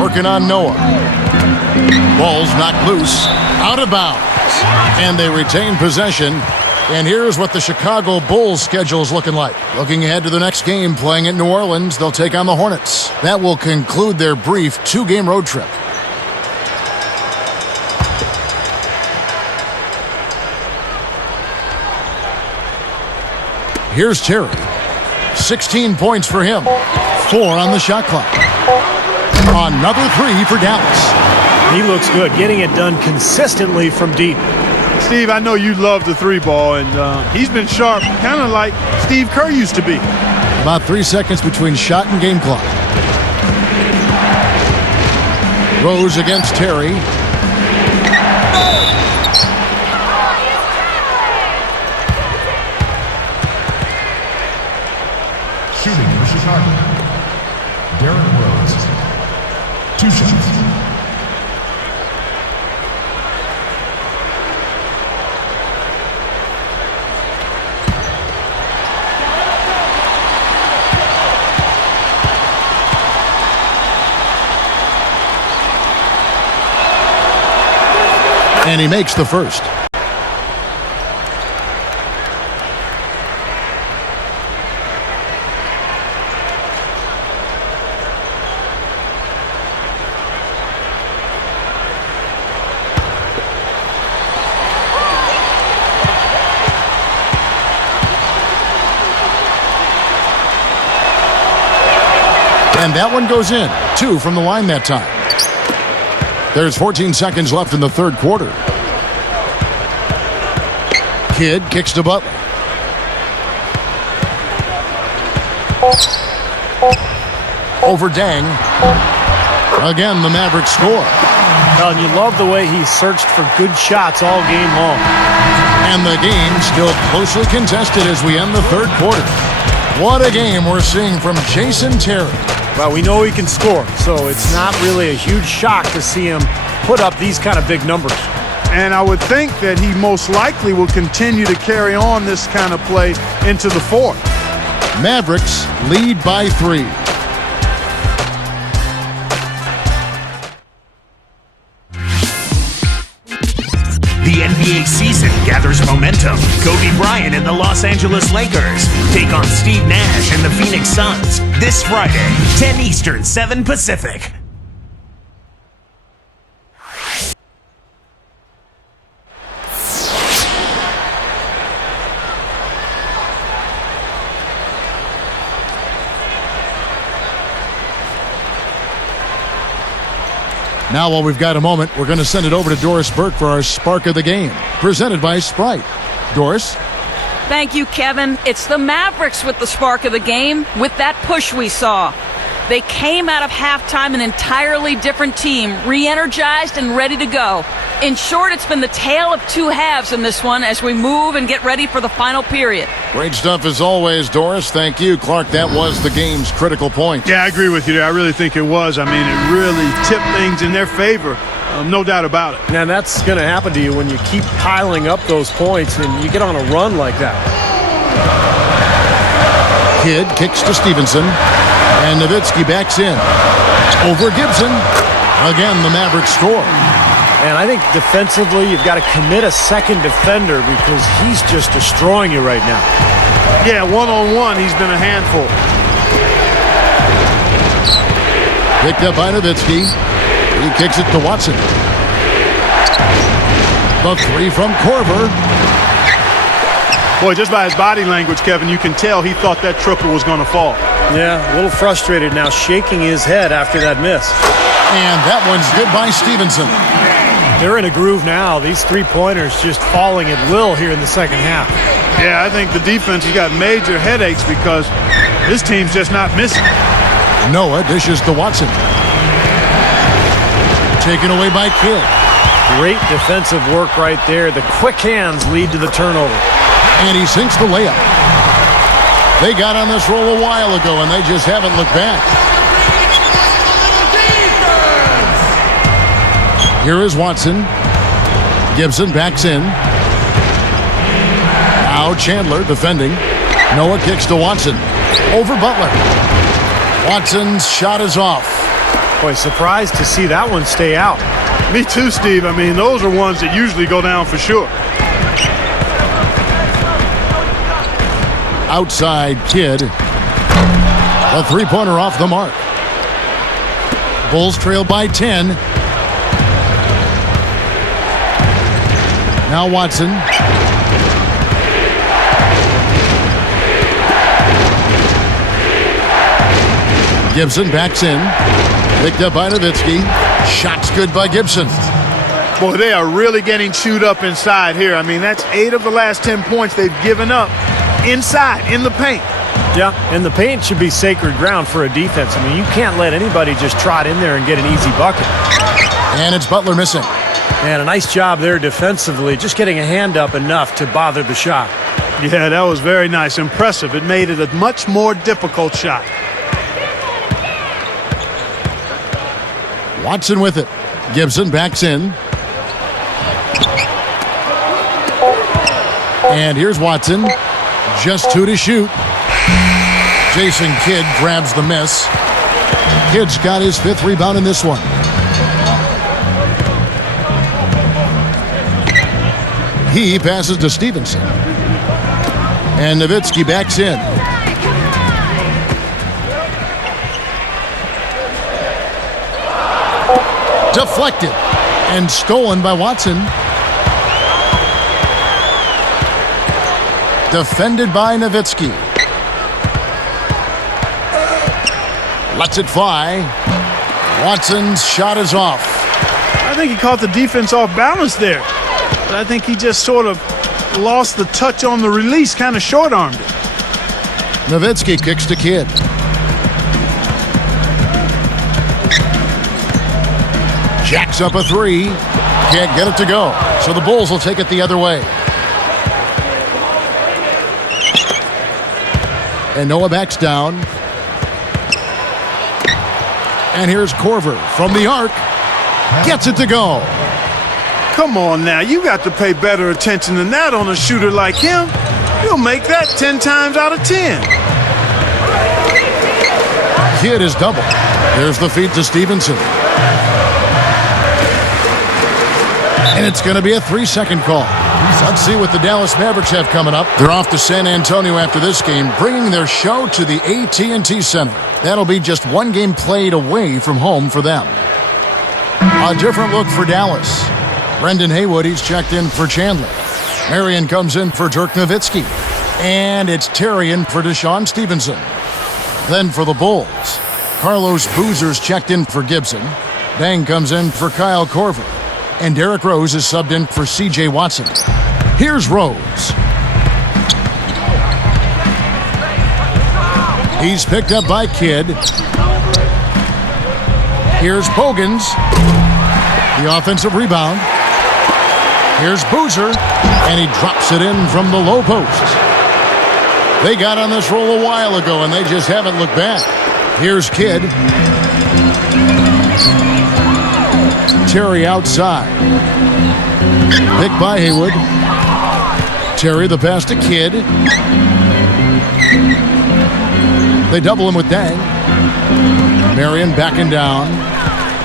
Working on Noah. Ball's knocked loose. Out of bounds. And they retain possession. And here's what the Chicago Bulls schedule is looking like. Looking ahead to the next game, playing at New Orleans, they'll take on the Hornets. That will conclude their brief 2-game road trip. Here's Terry. 16 points for him. 4 on the shot clock. Another 3 for Dallas. He looks good, getting it done consistently from deep. Steve, I know you love the 3 ball, and he's been sharp, kind of like Steve Kerr used to be. About 3 seconds between shot and game clock. Rose against Terry. Shooting for Chicago. Derrick Rose. 2 shots. And he makes the first. And that one goes in. 2 from the line that time. There's 14 seconds left in the third quarter. Kidd kicks to Butler. Over Dang. Again, the Mavericks score. Well, and you love the way he searched for good shots all game long. And the game still closely contested as we end the third quarter. What a game we're seeing from Jason Terry. Well, we know he can score, so it's not really a huge shock to see him put up these kind of big numbers. And I would think that he most likely will continue to carry on this kind of play into the fourth. Mavericks lead by 3. The NBA season gathers momentum. Kobe Bryant and the Los Angeles Lakers take on Steve Nash and the Phoenix Suns this Friday, 10 Eastern, 7 Pacific. Now, while we've got a moment, we're going to send it over to Doris Burke for our Spark of the Game, presented by Sprite. Doris? Thank you, Kevin. It's the Mavericks with the spark of the game, with that push we saw. They came out of halftime an entirely different team, re-energized and ready to go. In short, it's been the tale of two halves in this one as we move and get ready for the final period. Great stuff as always, Doris. Thank you. Clark, that was the game's critical point. Yeah, I agree with you there. I really think it was. I mean, it really tipped things in their favor. No doubt about it. And that's going to happen to you when you keep piling up those points and you get on a run like that. Kidd kicks to Stevenson. And Nowitzki backs in. Over Gibson. Again, the Mavericks score. And I think defensively, you've got to commit a second defender because he's just destroying you right now. Yeah, one-on-one, he's been a handful. Picked up by Nowitzki. He kicks it to Watson. The 3 from Korver. Boy, just by his body language, Kevin, you can tell he thought that triple was going to fall. Yeah, a little frustrated now, shaking his head after that miss. And that one's good by Stevenson. They're in a groove now. These three-pointers just falling at will here in the second half. Yeah, I think the defense has got major headaches because this team's just not missing. Noah dishes to Watson. Taken away by Kidd. Great defensive work right there. The quick hands lead to the turnover. And he sinks the layup. They got on this roll a while ago, and they just haven't looked back. Here is Watson. Gibson backs in. Now Chandler defending. Noah kicks to Watson. Over Butler. Watson's shot is off. Boy, surprised to see that one stay out. Me too, Steve. I mean, those are ones that usually go down for sure. Outside Kidd. A three-pointer off the mark. Bulls trail by 10. Now Watson. Gibson backs in. Picked up by Nowitzki. Shot's good by Gibson. Boy, they are really getting chewed up inside here. I mean, that's 8 of the last 10 points they've given up inside, in the paint. Yeah, and the paint should be sacred ground for a defense. I mean, you can't let anybody just trot in there and get an easy bucket. And it's Butler missing. And a nice job there defensively, just getting a hand up enough to bother the shot. Yeah, that was very nice. Impressive. It made it a much more difficult shot. Watson with it. Gibson backs in. And here's Watson. Just 2 to shoot. Jason Kidd grabs the miss. Kidd's got his 5th rebound in this one. He passes to Stevenson. And Nowitzki backs in. Deflected and stolen by Watson. Defended by Nowitzki. Lets it fly. Watson's shot is off. I think he caught the defense off balance there. But I think he just sort of lost the touch on the release, kind of short-armed it. Nowitzki kicks to Kidd. Jacks up a three. Can't get it to go. So the Bulls will take it the other way. And Noah backs down. And here's Korver from the arc. Gets it to go. Come on now, you got to pay better attention than that on a shooter like him. He'll make that 10 times out of 10. Kidd is double. There's the feed to Stevenson. And it's going to be a 3-second call. Let's see what the Dallas Mavericks have coming up. They're off to San Antonio after this game, bringing their show to the AT&T Center. That'll be just one game played away from home for them. A different look for Dallas. Brendan Haywood, he's checked in for Chandler. Marion comes in for Dirk Nowitzki. And it's Terry in for Deshaun Stevenson. Then for the Bulls, Carlos Boozer's checked in for Gibson. Dang comes in for Kyle Korver. And Derrick Rose is subbed in for C.J. Watson. Here's Rose. He's picked up by Kidd. Here's Bogans. The offensive rebound. Here's Boozer. And he drops it in from the low post. They got on this roll a while ago, and they just haven't looked back. Here's Kidd. Terry outside. Picked by Haywood. Terry the pass to Kidd. They double him with Dang. Marion backing down.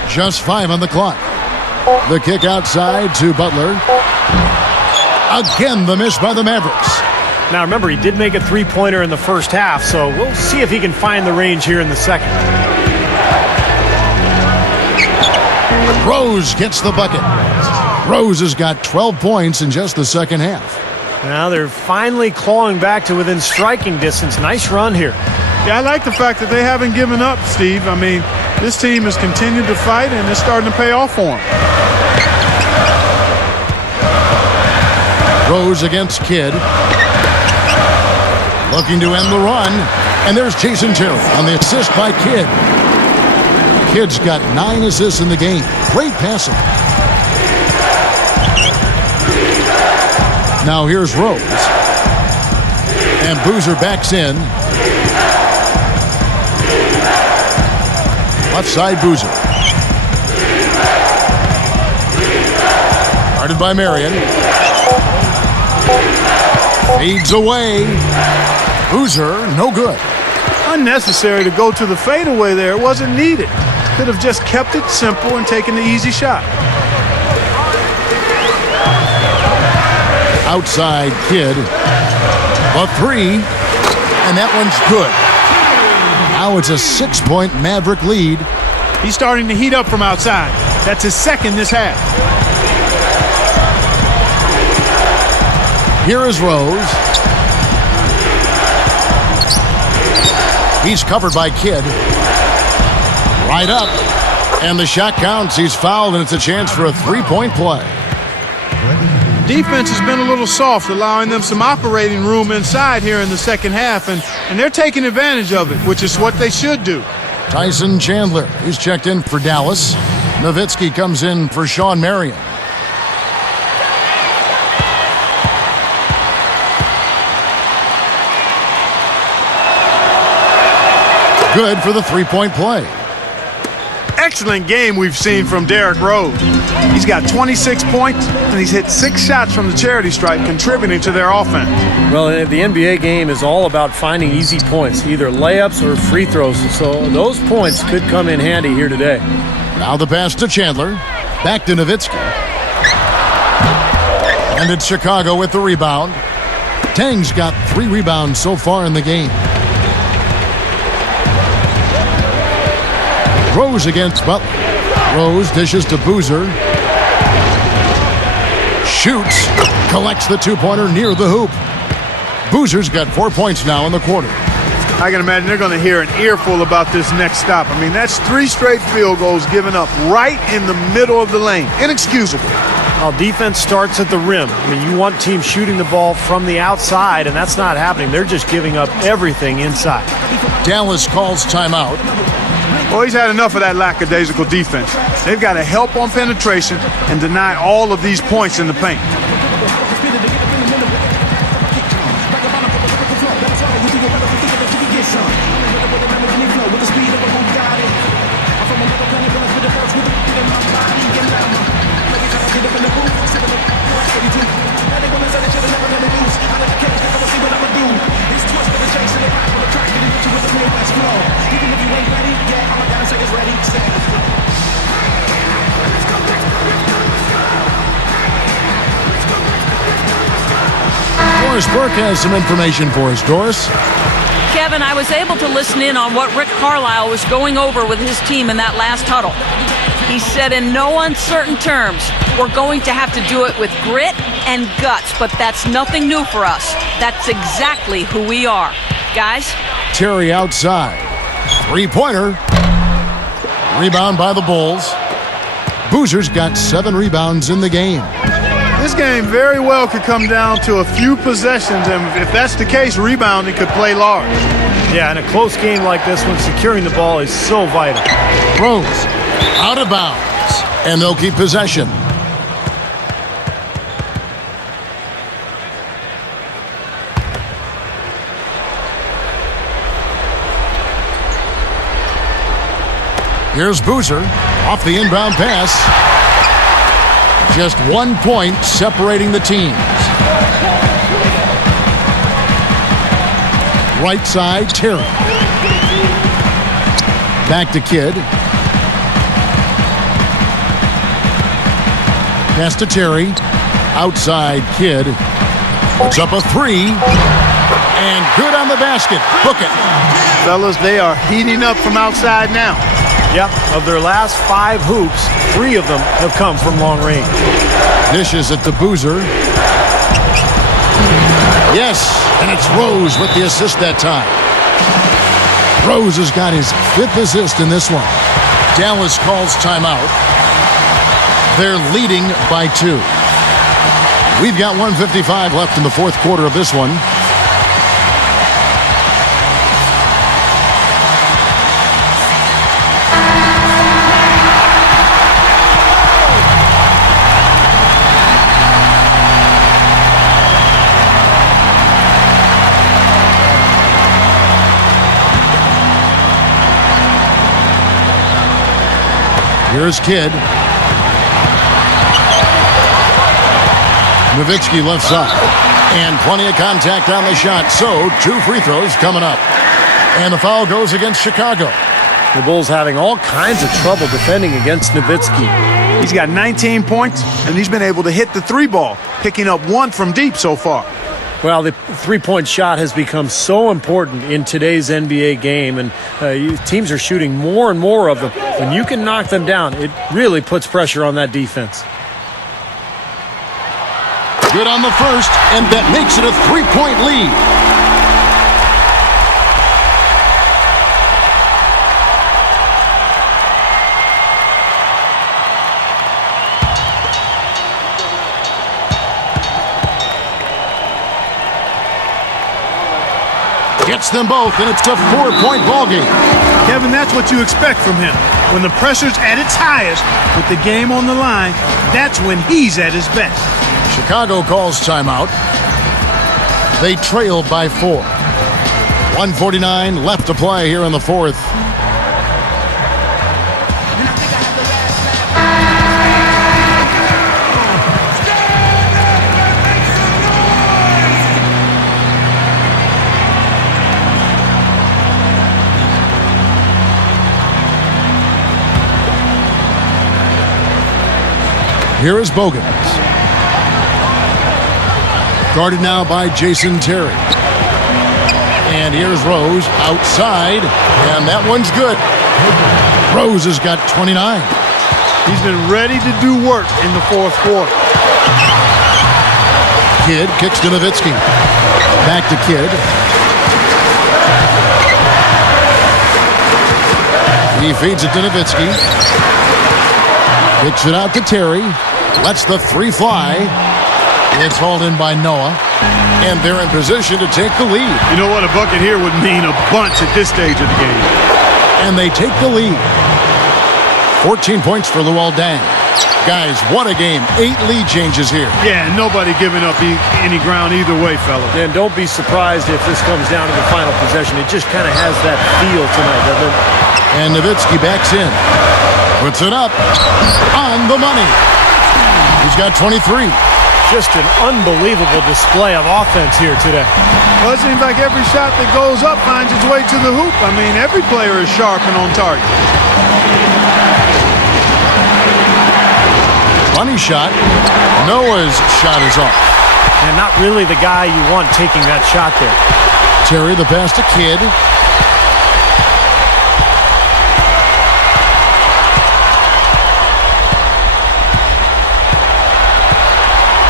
Just 5 on the clock. The kick outside to Butler. Again, the miss by the Mavericks. Now remember, he did make a three-pointer in the first half, so we'll see if he can find the range here in the second. Rose gets the bucket. Rose has got 12 points in just the second half. Now they're finally clawing back to within striking distance. Nice run here. Yeah, I like the fact that they haven't given up, Steve. I mean, this team has continued to fight, and it's starting to pay off for them. Rose against Kidd. Looking to end the run. And there's Jason Terry on the assist by Kidd. Kidd's got 9 assists in the game. Great passing. Now here's Rose. And Boozer backs in. Left side Boozer. Guarded by Marion. Fades away. Boozer, no good. Unnecessary to go to the fadeaway there. It wasn't needed. Could have just kept it simple and taken the easy shot. Outside Kidd. A 3. And that one's good. Now it's a 6-point Maverick lead. He's starting to heat up from outside. That's his second this half. Here is Rose. He's covered by Kidd. Right up. And the shot counts. He's fouled, and it's a chance for a 3-point play. Defense has been a little soft, allowing them some operating room inside here in the second half, and they're taking advantage of it, which is what they should do. Tyson Chandler, he's checked in for Dallas. Nowitzki comes in for Sean Marion. Good for the 3-point play. Excellent game we've seen from Derrick Rose. He's got 26 points, and he's hit 6 shots from the charity stripe, contributing to their offense. Well, the NBA game is all about finding easy points, either layups or free throws. So those points could come in handy here today. Now the pass to Chandler. Back to Nowitzki. And it's Chicago with the rebound. Tang's got 3 rebounds so far in the game. Rose against Butler. Rose dishes to Boozer. Shoots. Collects the two-pointer near the hoop. Boozer's got 4 points now in the quarter. I can imagine they're going to hear an earful about this next stop. I mean, that's 3 straight field goals given up right in the middle of the lane. Inexcusable. Well, defense starts at the rim. I mean, you want teams shooting the ball from the outside, and that's not happening. They're just giving up everything inside. Dallas calls timeout. Well, he's had enough of that lackadaisical defense. They've got to help on penetration and deny all of these points in the paint. Doris Burke has some information for us. Doris? Kevin, I was able to listen in on what Rick Carlisle was going over with his team in that last huddle. He said in no uncertain terms, we're going to have to do it with grit and guts, but that's nothing new for us. That's exactly who we are. Guys? Terry outside. 3-pointer. Rebound by the Bulls. Boozer's got 7 rebounds in the game. This game very well could come down to a few possessions, and if that's the case, rebounding could play large. Yeah, in a close game like this one, securing the ball is so vital. Rose out of bounds, and they'll keep possession. Here's Boozer off the inbound pass. Just 1 point separating the teams. Right side, Terry. Back to Kidd. Pass to Terry. Outside, Kidd. Puts up a 3. And good on the basket. Book it. Fellas, they are heating up from outside now. Yep, of their last 5 hoops, 3 of them have come from long range. Dishes it to Boozer. Yes, and it's Rose with the assist that time. Rose has got his 5th assist in this one. Dallas calls timeout. They're leading by 2. We've got 1:55 left in the 4th quarter of this one. Here's Kidd. Nowitzki left side. And plenty of contact on the shot. So, 2 free throws coming up. And the foul goes against Chicago. The Bulls having all kinds of trouble defending against Nowitzki. He's got 19 points, and he's been able to hit the 3 ball, picking up 1 from deep so far. Well, the 3-point shot has become so important in today's NBA game, and teams are shooting more and more of them. When you can knock them down, it really puts pressure on that defense. Good on the first, and that makes it a 3-point lead. Gets them both, and it's a 4-point ballgame. Kevin, that's what you expect from him. When the pressure's at its highest, with the game on the line, that's when he's at his best. Chicago calls timeout. They trail by 4. 1:49 left to play here in the 4th. Here is Bogans. Guarded now by Jason Terry. And here's Rose outside, and that one's good. Rose has got 29. He's been ready to do work in the fourth quarter. Kidd kicks to Nowitzki. Back to Kidd. He feeds it to Nowitzki. Kicks it out to Terry. Lets the three fly. It's hauled in by Noah. And they're in position to take the lead. You know what? A bucket here would mean a bunch at this stage of the game. And they take the lead. 14 points for Luol Deng. Guys, what a game. 8 lead changes here. Yeah, nobody giving up any ground either way, fellas. And don't be surprised if this comes down to the final possession. It just kind of has that feel tonight, doesn't it? And Nowitzki backs in. Puts it up. On the money. He's got 23. Just an unbelievable display of offense here today. Well, it seems like every shot that goes up finds its way to the hoop. I mean, every player is sharp and on target. Money shot. Noah's shot is off. And not really the guy you want taking that shot there. Terry the pass to Kidd.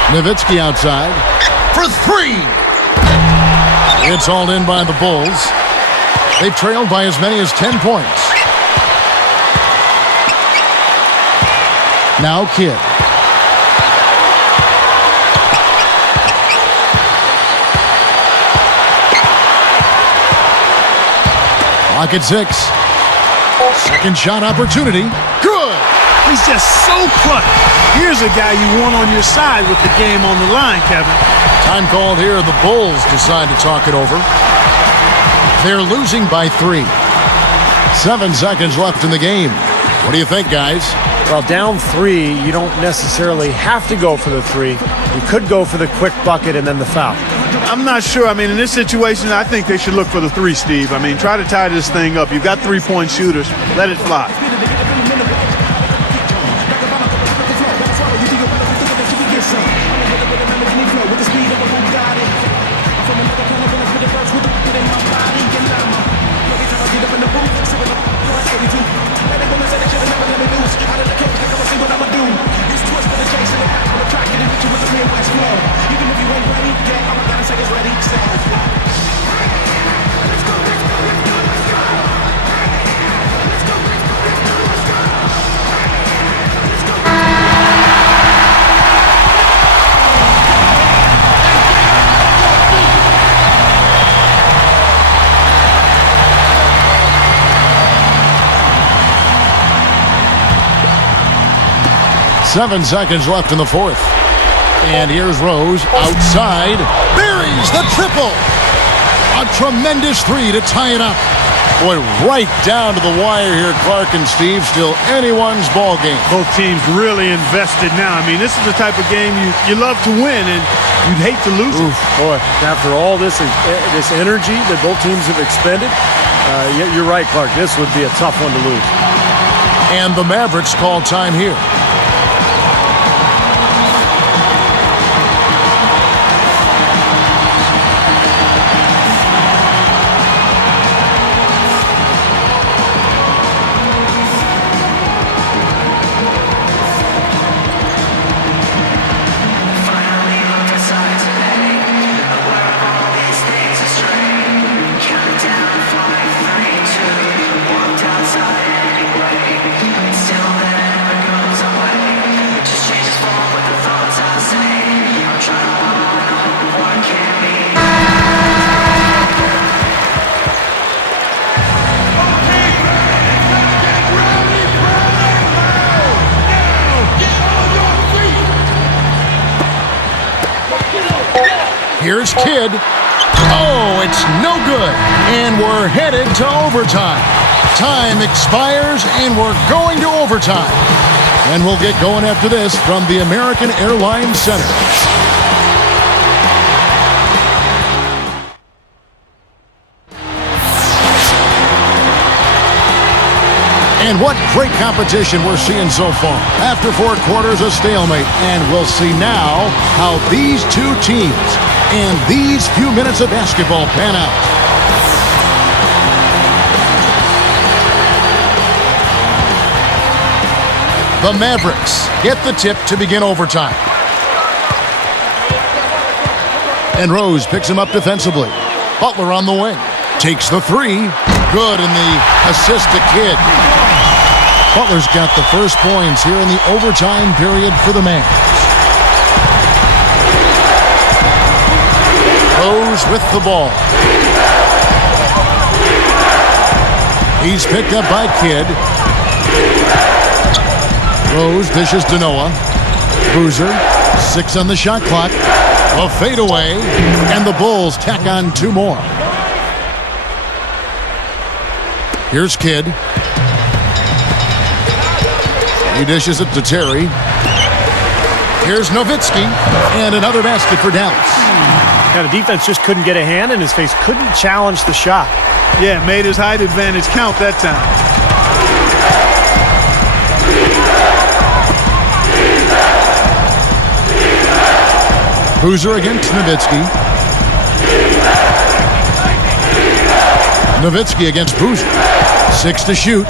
Nowitzki outside for 3. It's hauled in by the Bulls. They've trailed by as many as 10 points. Now Kidd. Clock at 6. Second shot opportunity. Good. He's just so clutch. Here's a guy you want on your side with the game on the line, Kevin. Time called here. The Bulls decide to talk it over. They're losing by 3. 7 seconds left in the game. What do you think, guys? Well, down 3, you don't necessarily have to go for the 3. You could go for the quick bucket and then the foul. I'm not sure. I mean, in this situation, I think they should look for the 3, Steve. I mean, try to tie this thing up. You've got 3-point shooters. Let it fly. Seven seconds left in the fourth. And here's Rose outside. Buries the triple. A tremendous 3 to tie it up. Boy, right down to the wire here, Clark and Steve. Still anyone's ball game. Both teams really invested now. I mean, this is the type of game you love to win, and you'd hate to lose it. Boy, after all this energy that both teams have expended, you're right, Clark. This would be a tough one to lose. And the Mavericks call time here. Here's Kidd. Oh, it's no good. And we're headed to overtime. Time expires, and we're going to overtime. And we'll get going after this from the American Airlines Center. And what great competition we're seeing so far. After 4 quarters, a stalemate. And we'll see now how these two teams and these few minutes of basketball pan out. The Mavericks get the tip to begin overtime. And Rose picks him up defensively. Butler on the wing. Takes the 3. Good, and the assist to Kidd. Butler's got the first points here in the overtime period for the Mavs. Rose with the ball. He's picked up by Kidd. Rose dishes to Noah. Boozer, 6 on the shot clock. A fadeaway, and the Bulls tack on 2 more. Here's Kidd. He dishes it to Terry. Here's Nowitzki, and another basket for Dallas. Now the defense just couldn't get a hand in his face, couldn't challenge the shot. Yeah, made his height advantage count that time. Boozer against Nowitzki. Nowitzki against Boozer. 6 to shoot.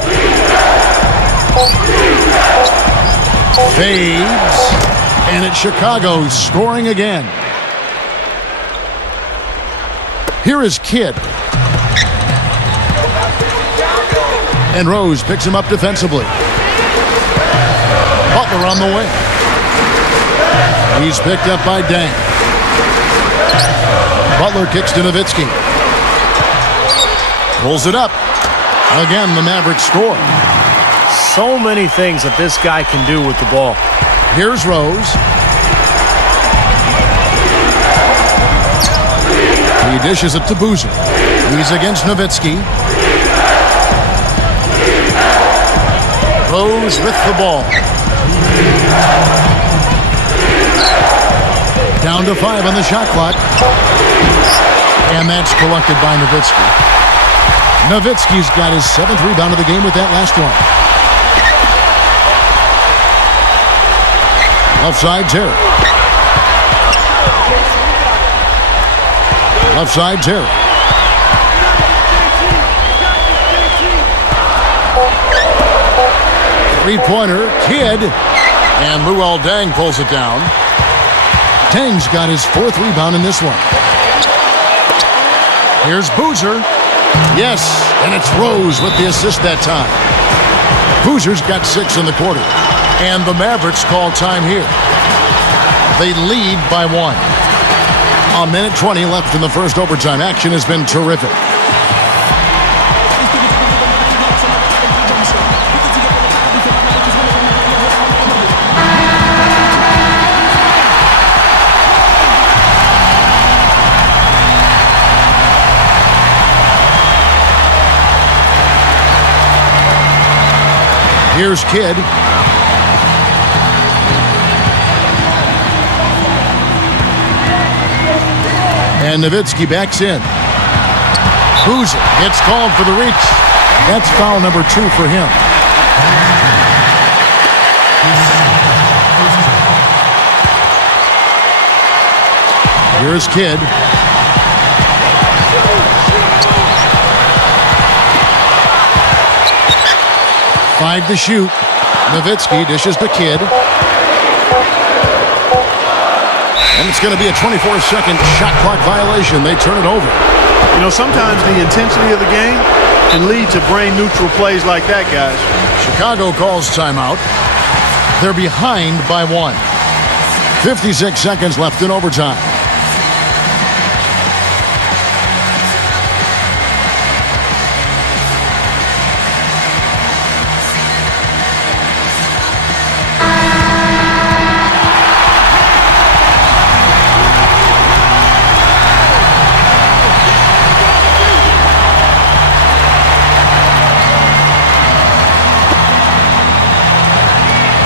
Fades. And it's Chicago scoring again. Here is Kidd. And Rose picks him up defensively. Butler on the wing. He's picked up by Dang. Butler kicks to Nowitzki. Pulls it up. Again, the Mavericks score. So many things that this guy can do with the ball. Here's Rose. He dishes it to Boozer. He's against Nowitzki. Rose with the ball. Down to 5 on the shot clock. And that's collected by Nowitzki. Nowitzki's got his 7th rebound of the game with that last one. Left side, Terry. Left side, Terry. Three-pointer, Kidd. And Luol Deng pulls it down. Deng's got his 4th rebound in this one. Here's Boozer. Yes, and it's Rose with the assist that time. Boozer's got 6 in the quarter. And the Mavericks call time here. They lead by 1. 1:20 left in the first overtime. Action has been terrific. Here's Kidd. And Nowitzki backs in. Boozer gets called for the reach. That's foul number 2 for him. Here's Kidd. Five to shoot. Nowitzki dishes to Kidd. And it's going to be a 24-second shot clock violation. They turn it over. You know, sometimes the intensity of the game can lead to brain-neutral plays like that, guys. Chicago calls timeout. They're behind by 1. 56 seconds left in overtime.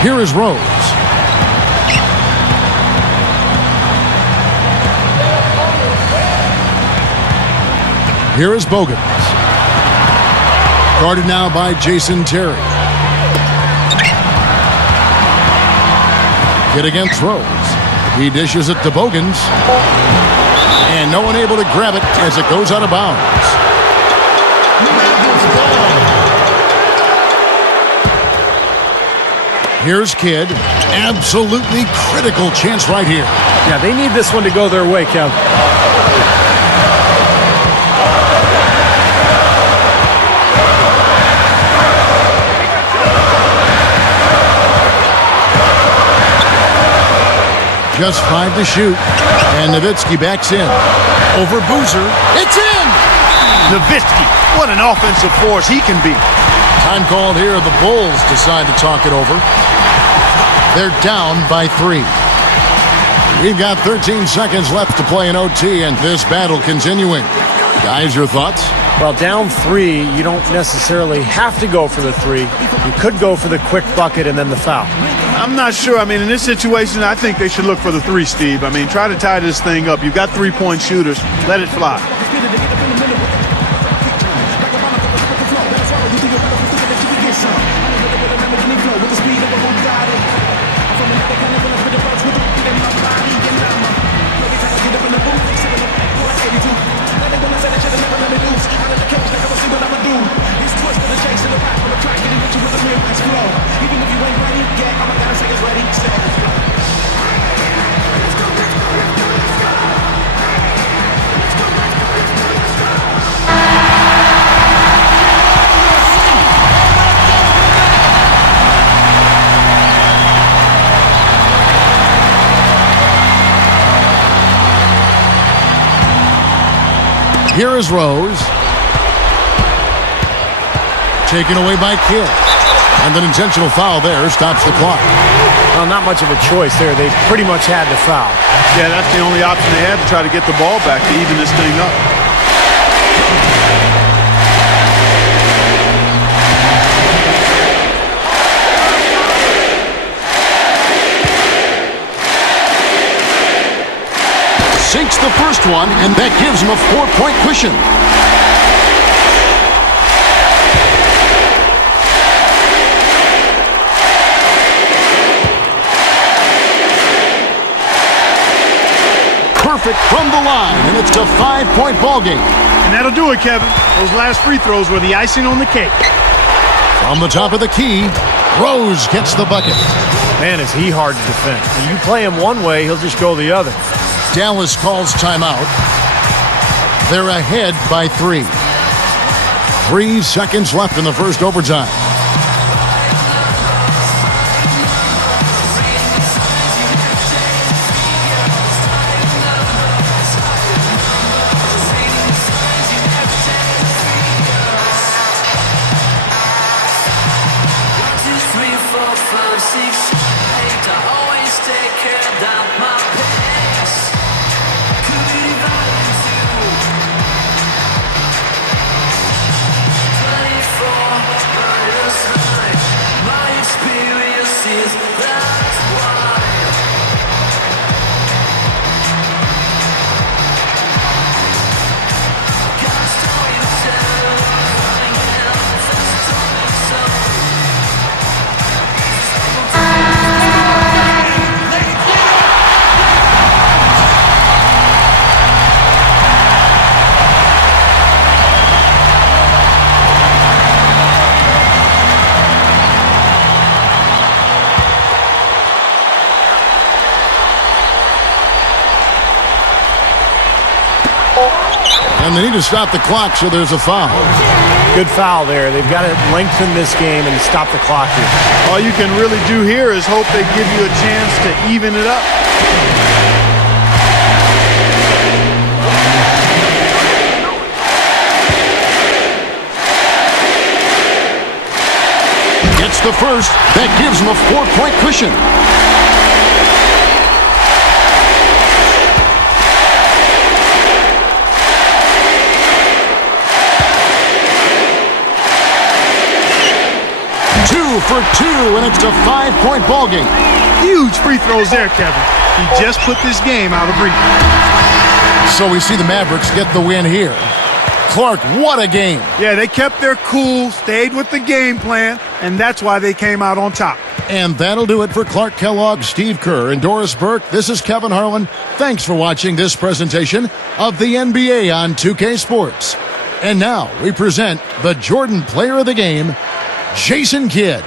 Here is Rose. Here is Bogut. Guarded now by Jason Terry. Kid again throws. He dishes it to Bogans. And no one able to grab it as it goes out of bounds. Here's Kidd. Absolutely critical chance right here. Yeah, they need this one to go their way, Kev. Just 5 to shoot. And Nowitzki backs in. Over Boozer. It's in! Nowitzki, what an offensive force he can be. Time called here. The Bulls decide to talk it over. They're down by 3. We've got 13 seconds left to play in OT, and this battle continuing. Guys, your thoughts? Well, down 3, you don't necessarily have to go for the 3. You could go for the quick bucket and then the foul. I'm not sure. I mean, in this situation, I think they should look for the 3, Steve. I mean, try to tie this thing up. You've got 3-point shooters. Let it fly. Here is Rose. Taken away by Kidd. And an intentional foul there stops the clock. Well, not much of a choice there. They pretty much had to foul. Yeah, that's the only option they had to try to get the ball back to even this thing up. Sinks the first one, and that gives him a 4-point cushion. Perfect from the line, and it's a 5-point ball game. And that'll do it, Kevin. Those last free throws were the icing on the cake. From the top of the key, Rose gets the bucket. Man, is he hard to defend. When you play him one way, he'll just go the other. Dallas calls timeout. They're ahead by 3. 3 seconds left in the first overtime. And they need to stop the clock, so there's a foul. Good foul there. They've got to lengthen this game and stop the clock here. All you can really do here is hope they give you a chance to even it up. Gets the first. That gives him a 4-point cushion. For 2, and it's a 5-point ball game. Huge free throws there, Kevin. He just put this game out of reach. So we see the Mavericks get the win here. Clark, what a game. Yeah, they kept their cool, stayed with the game plan, and that's why they came out on top. And that'll do it for Clark Kellogg, Steve Kerr, and Doris Burke. This is Kevin Harlan. Thanks for watching this presentation of the NBA on 2K Sports. And now we present the Jordan Player of the Game, Jason Kidd.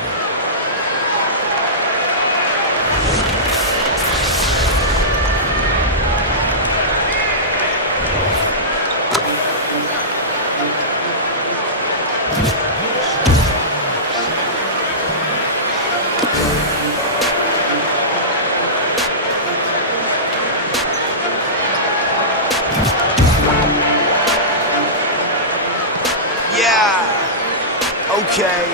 Okay,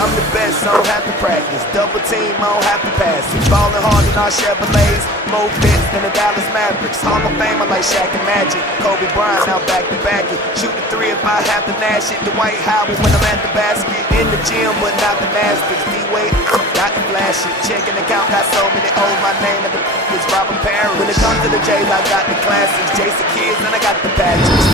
I'm the best, I don't have to practice. Double team, I don't have to pass it. Ballin' hard in our Chevrolets, more fits than the Dallas Mavericks. Hall of Famer like Shaq and Magic. Kobe Bryant, now back to back it. Shoot the three if I have to nash it. Dwight Howard when I'm at the basket. In the gym, but not the Masters. D-Wade, got to flash it. Checking the count, got so many O's. My name of the is Robert Parrish. When it comes to the J's, I got the classics. Jason Kidd, and I got the Patricks.